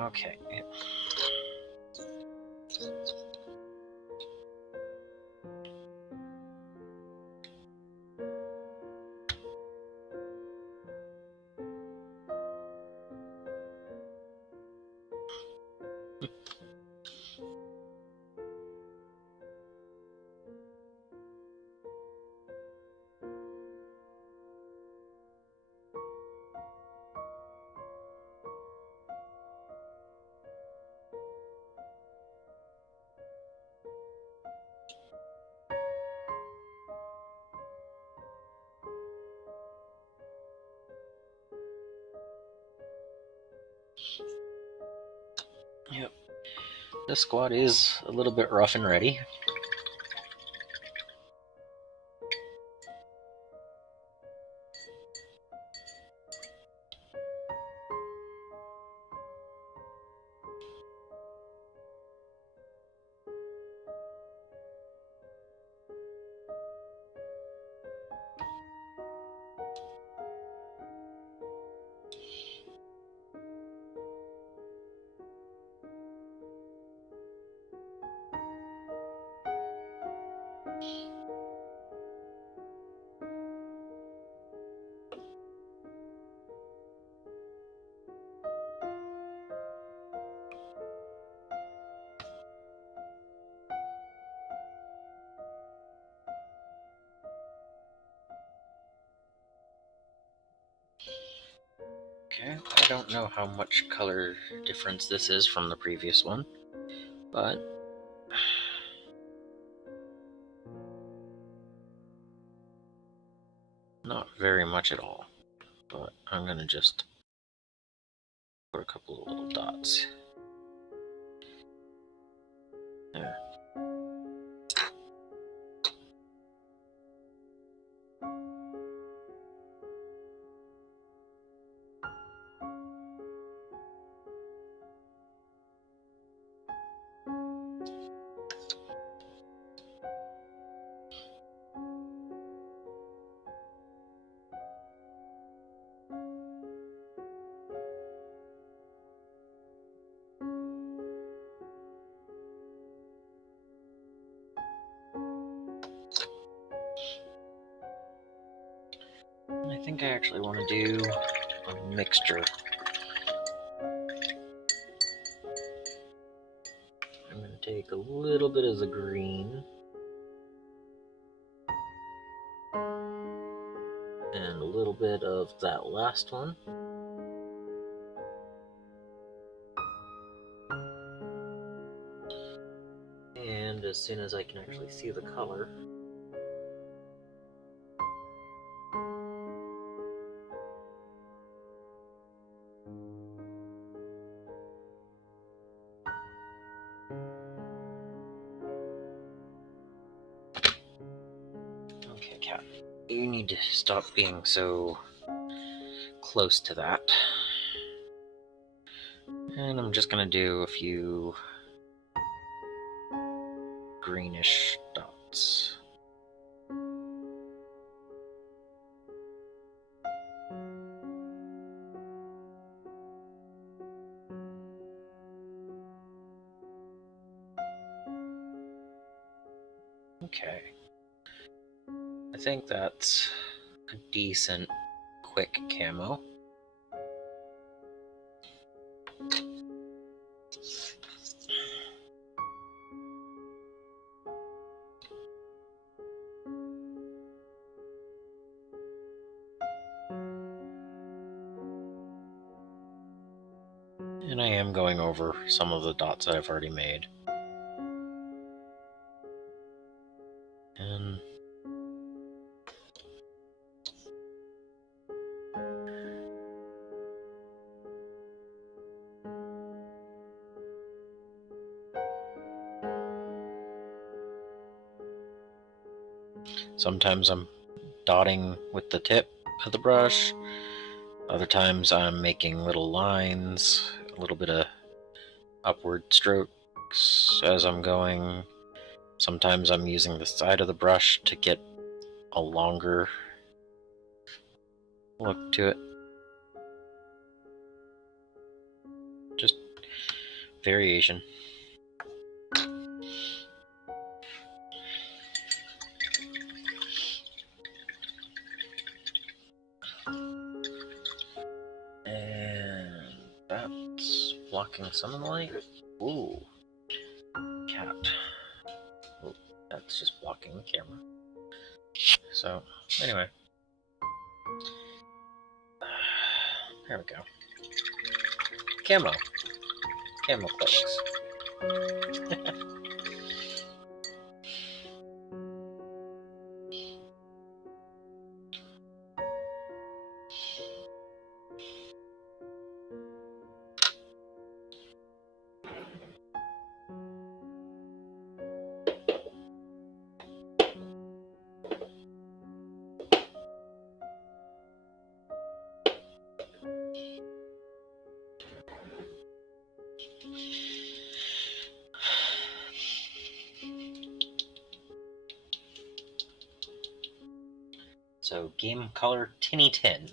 Okay. Yep. This squad is a little bit rough and ready. I don't know how much color difference this is from the previous one, but not very much at all. But I'm gonna just put a couple of little dots there. I think I actually want to do a mixture. I'm going to take a little bit of the green and a little bit of that last one. And as soon as I can actually see the color, okay, cat, you need to stop being so close to that. And I'm just going to do a few greenish dots. Okay. I think that's a decent quick camo. And I am going over some of the dots that I've already made. And sometimes I'm dotting with the tip of the brush. Other times I'm making little lines, a little bit of upward strokes as I'm going. Sometimes I'm using the side of the brush to get a longer look to it. Just variation. And that's blocking some of the light. Ooh, cat. Ooh, that's just blocking the camera. So, anyway. There we go. Camo. Camo cloaks. So, Game Color Tinny Tin.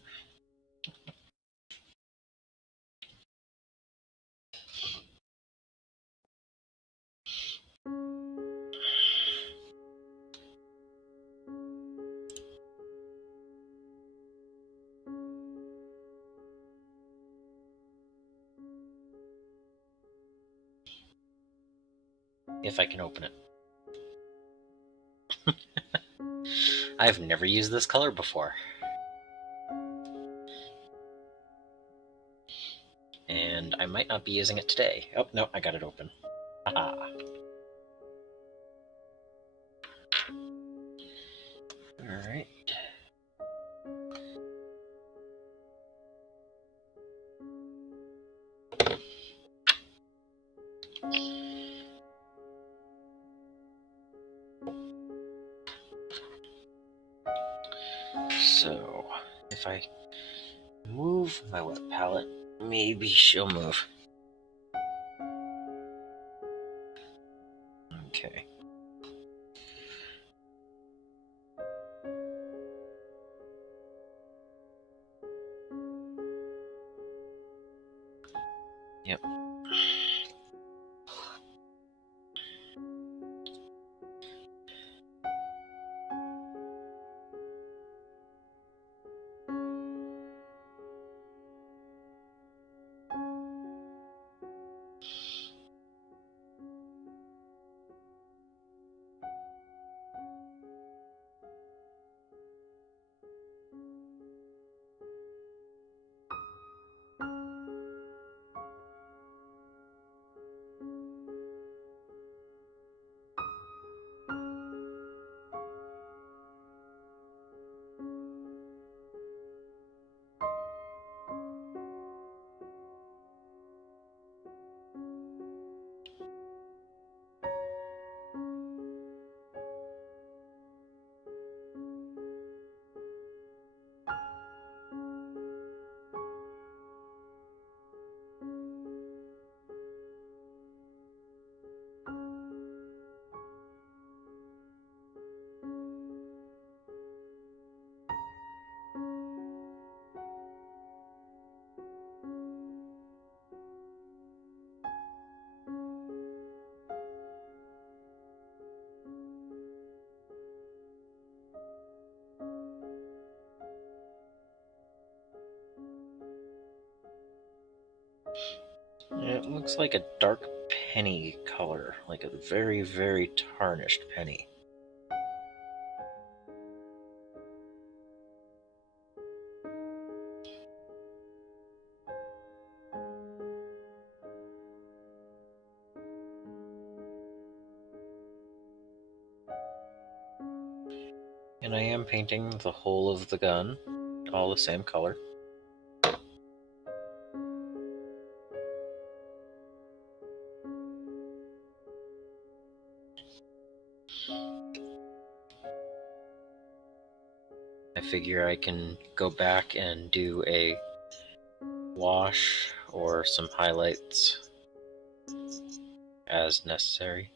If I can open it. I've never used this color before. and I might not be using it today. Oh, no, I got it open. Haha. Alright. So, if I move my wet palette, maybe she'll move. Okay. Yep. It looks like a dark penny color, like a very, very tarnished penny. And I am painting the whole of the gun, all the same color. I figure I can go back and do a wash or some highlights as necessary.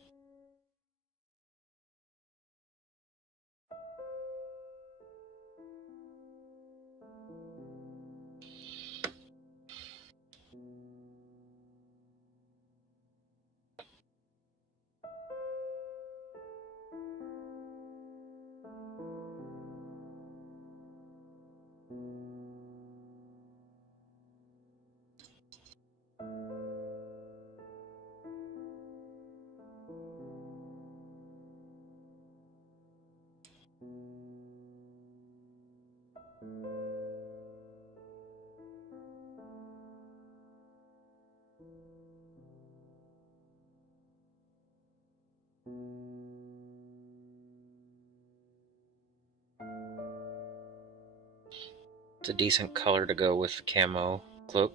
It's a decent color to go with the camo cloak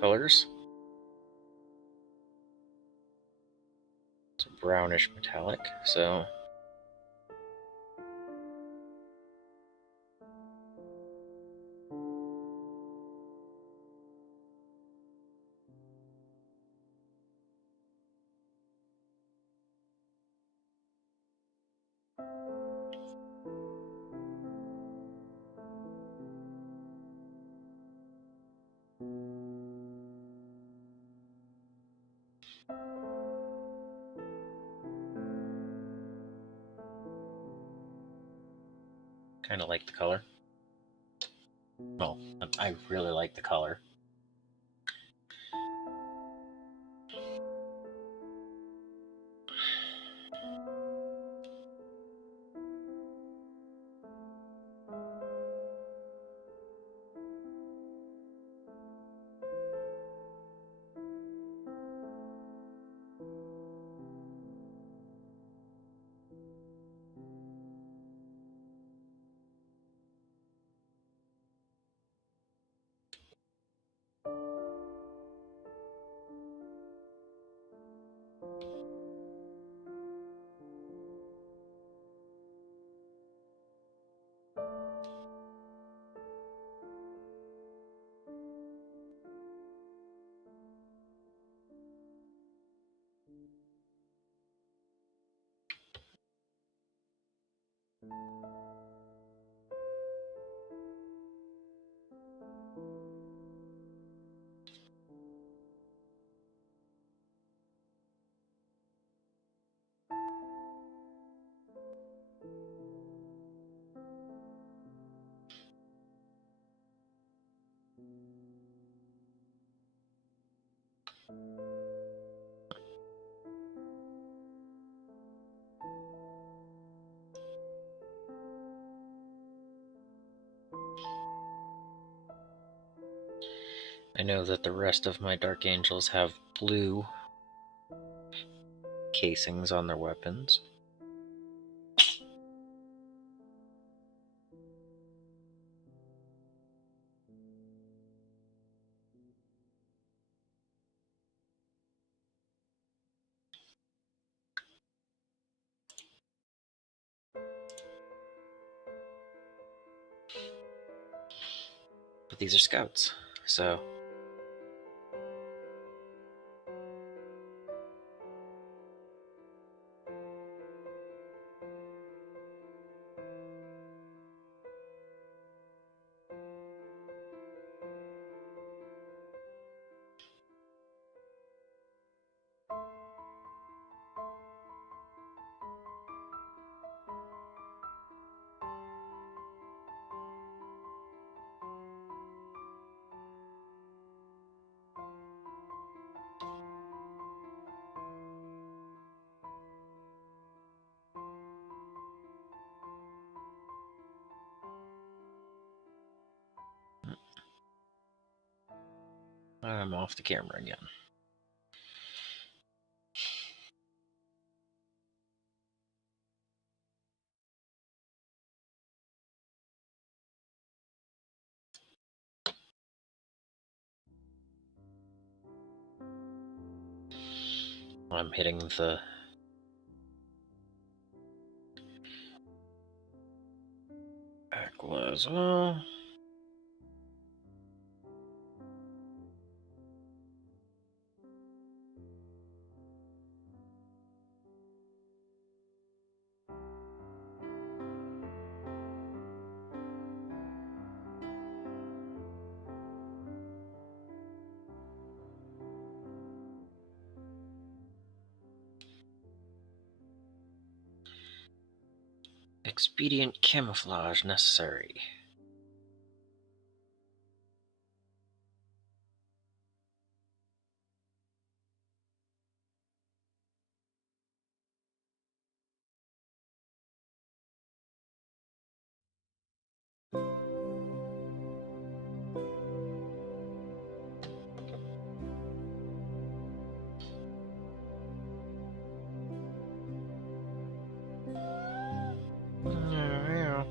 colors. It's a brownish metallic, so kind of like the color. Well, I really like the color. I know that the rest of my Dark Angels have blue casings on their weapons. But these are scouts, so... I'm off the camera again. I'm hitting the Aqua as well. Expedient camouflage necessary. Yeah.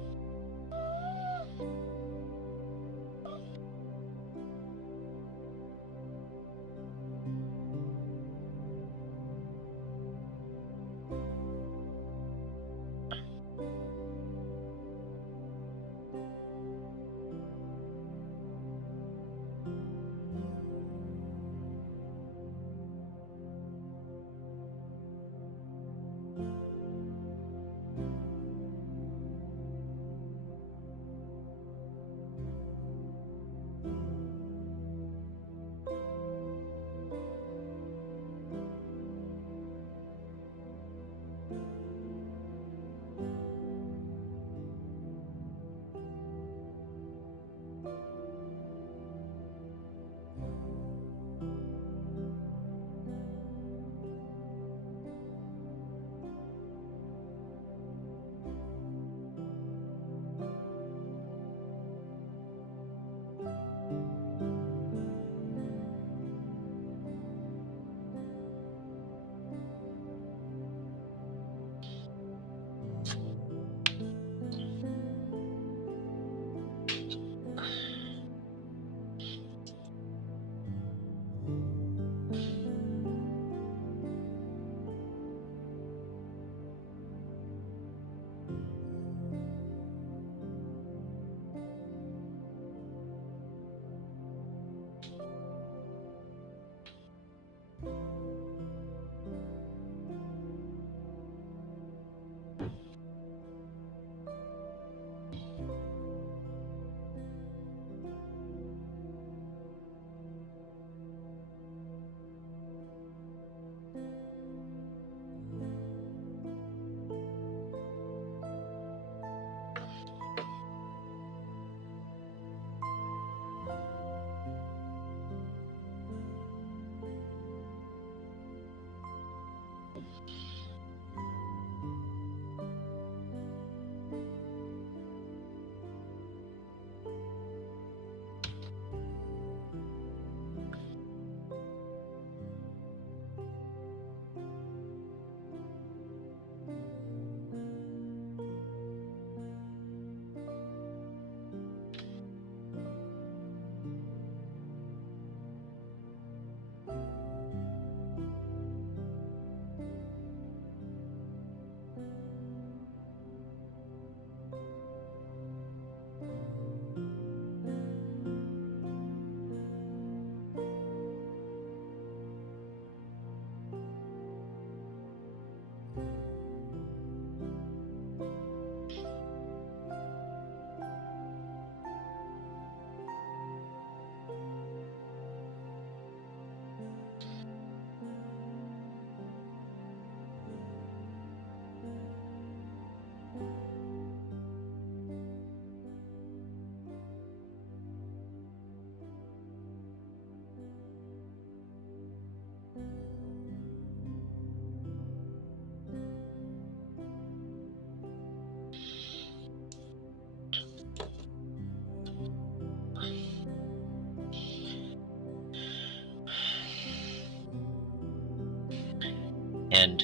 And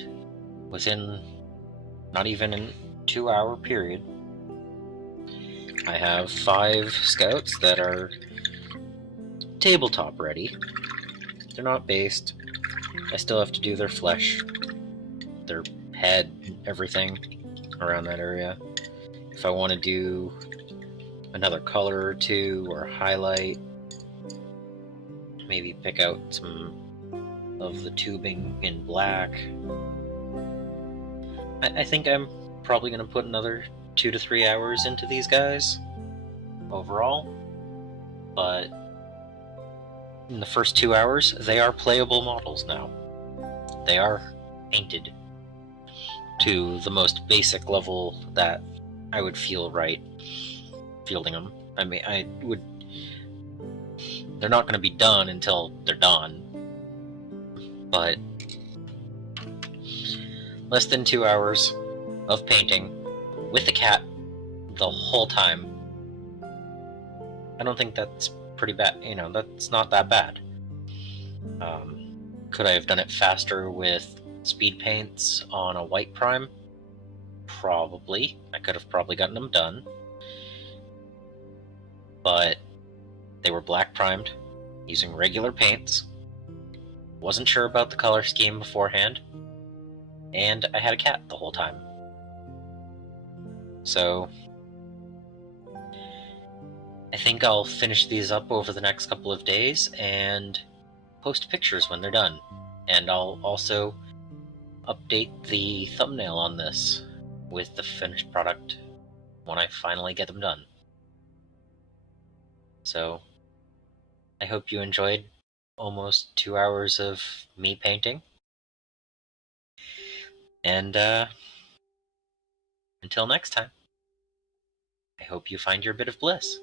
within not even a 2-hour period, I have 5 scouts that are tabletop ready. They're not based. I still have to do their flesh, their head, everything around that area. If I want to do another color or two or highlight, maybe pick out some of the tubing in black. I think I'm probably going to put another 2 to 3 hours into these guys overall, but in the first 2 hours, they are playable models now. They are painted to the most basic level that I would feel right fielding them. I mean, they're not going to be done until they're done, but less than 2 hours of painting with the cat the whole time. I don't think that's pretty bad. You know, that's not that bad. Could I have done it faster with speed paints on a white prime? Probably. I could have probably gotten them done. But they were black primed using regular paints. Wasn't sure about the color scheme beforehand. And I had a cat the whole time. So I think I'll finish these up over the next couple of days and post pictures when they're done. And I'll also update the thumbnail on this with the finished product when I finally get them done. So I hope you enjoyed almost 2 hours of me painting. And until next time, I hope you find your bit of bliss.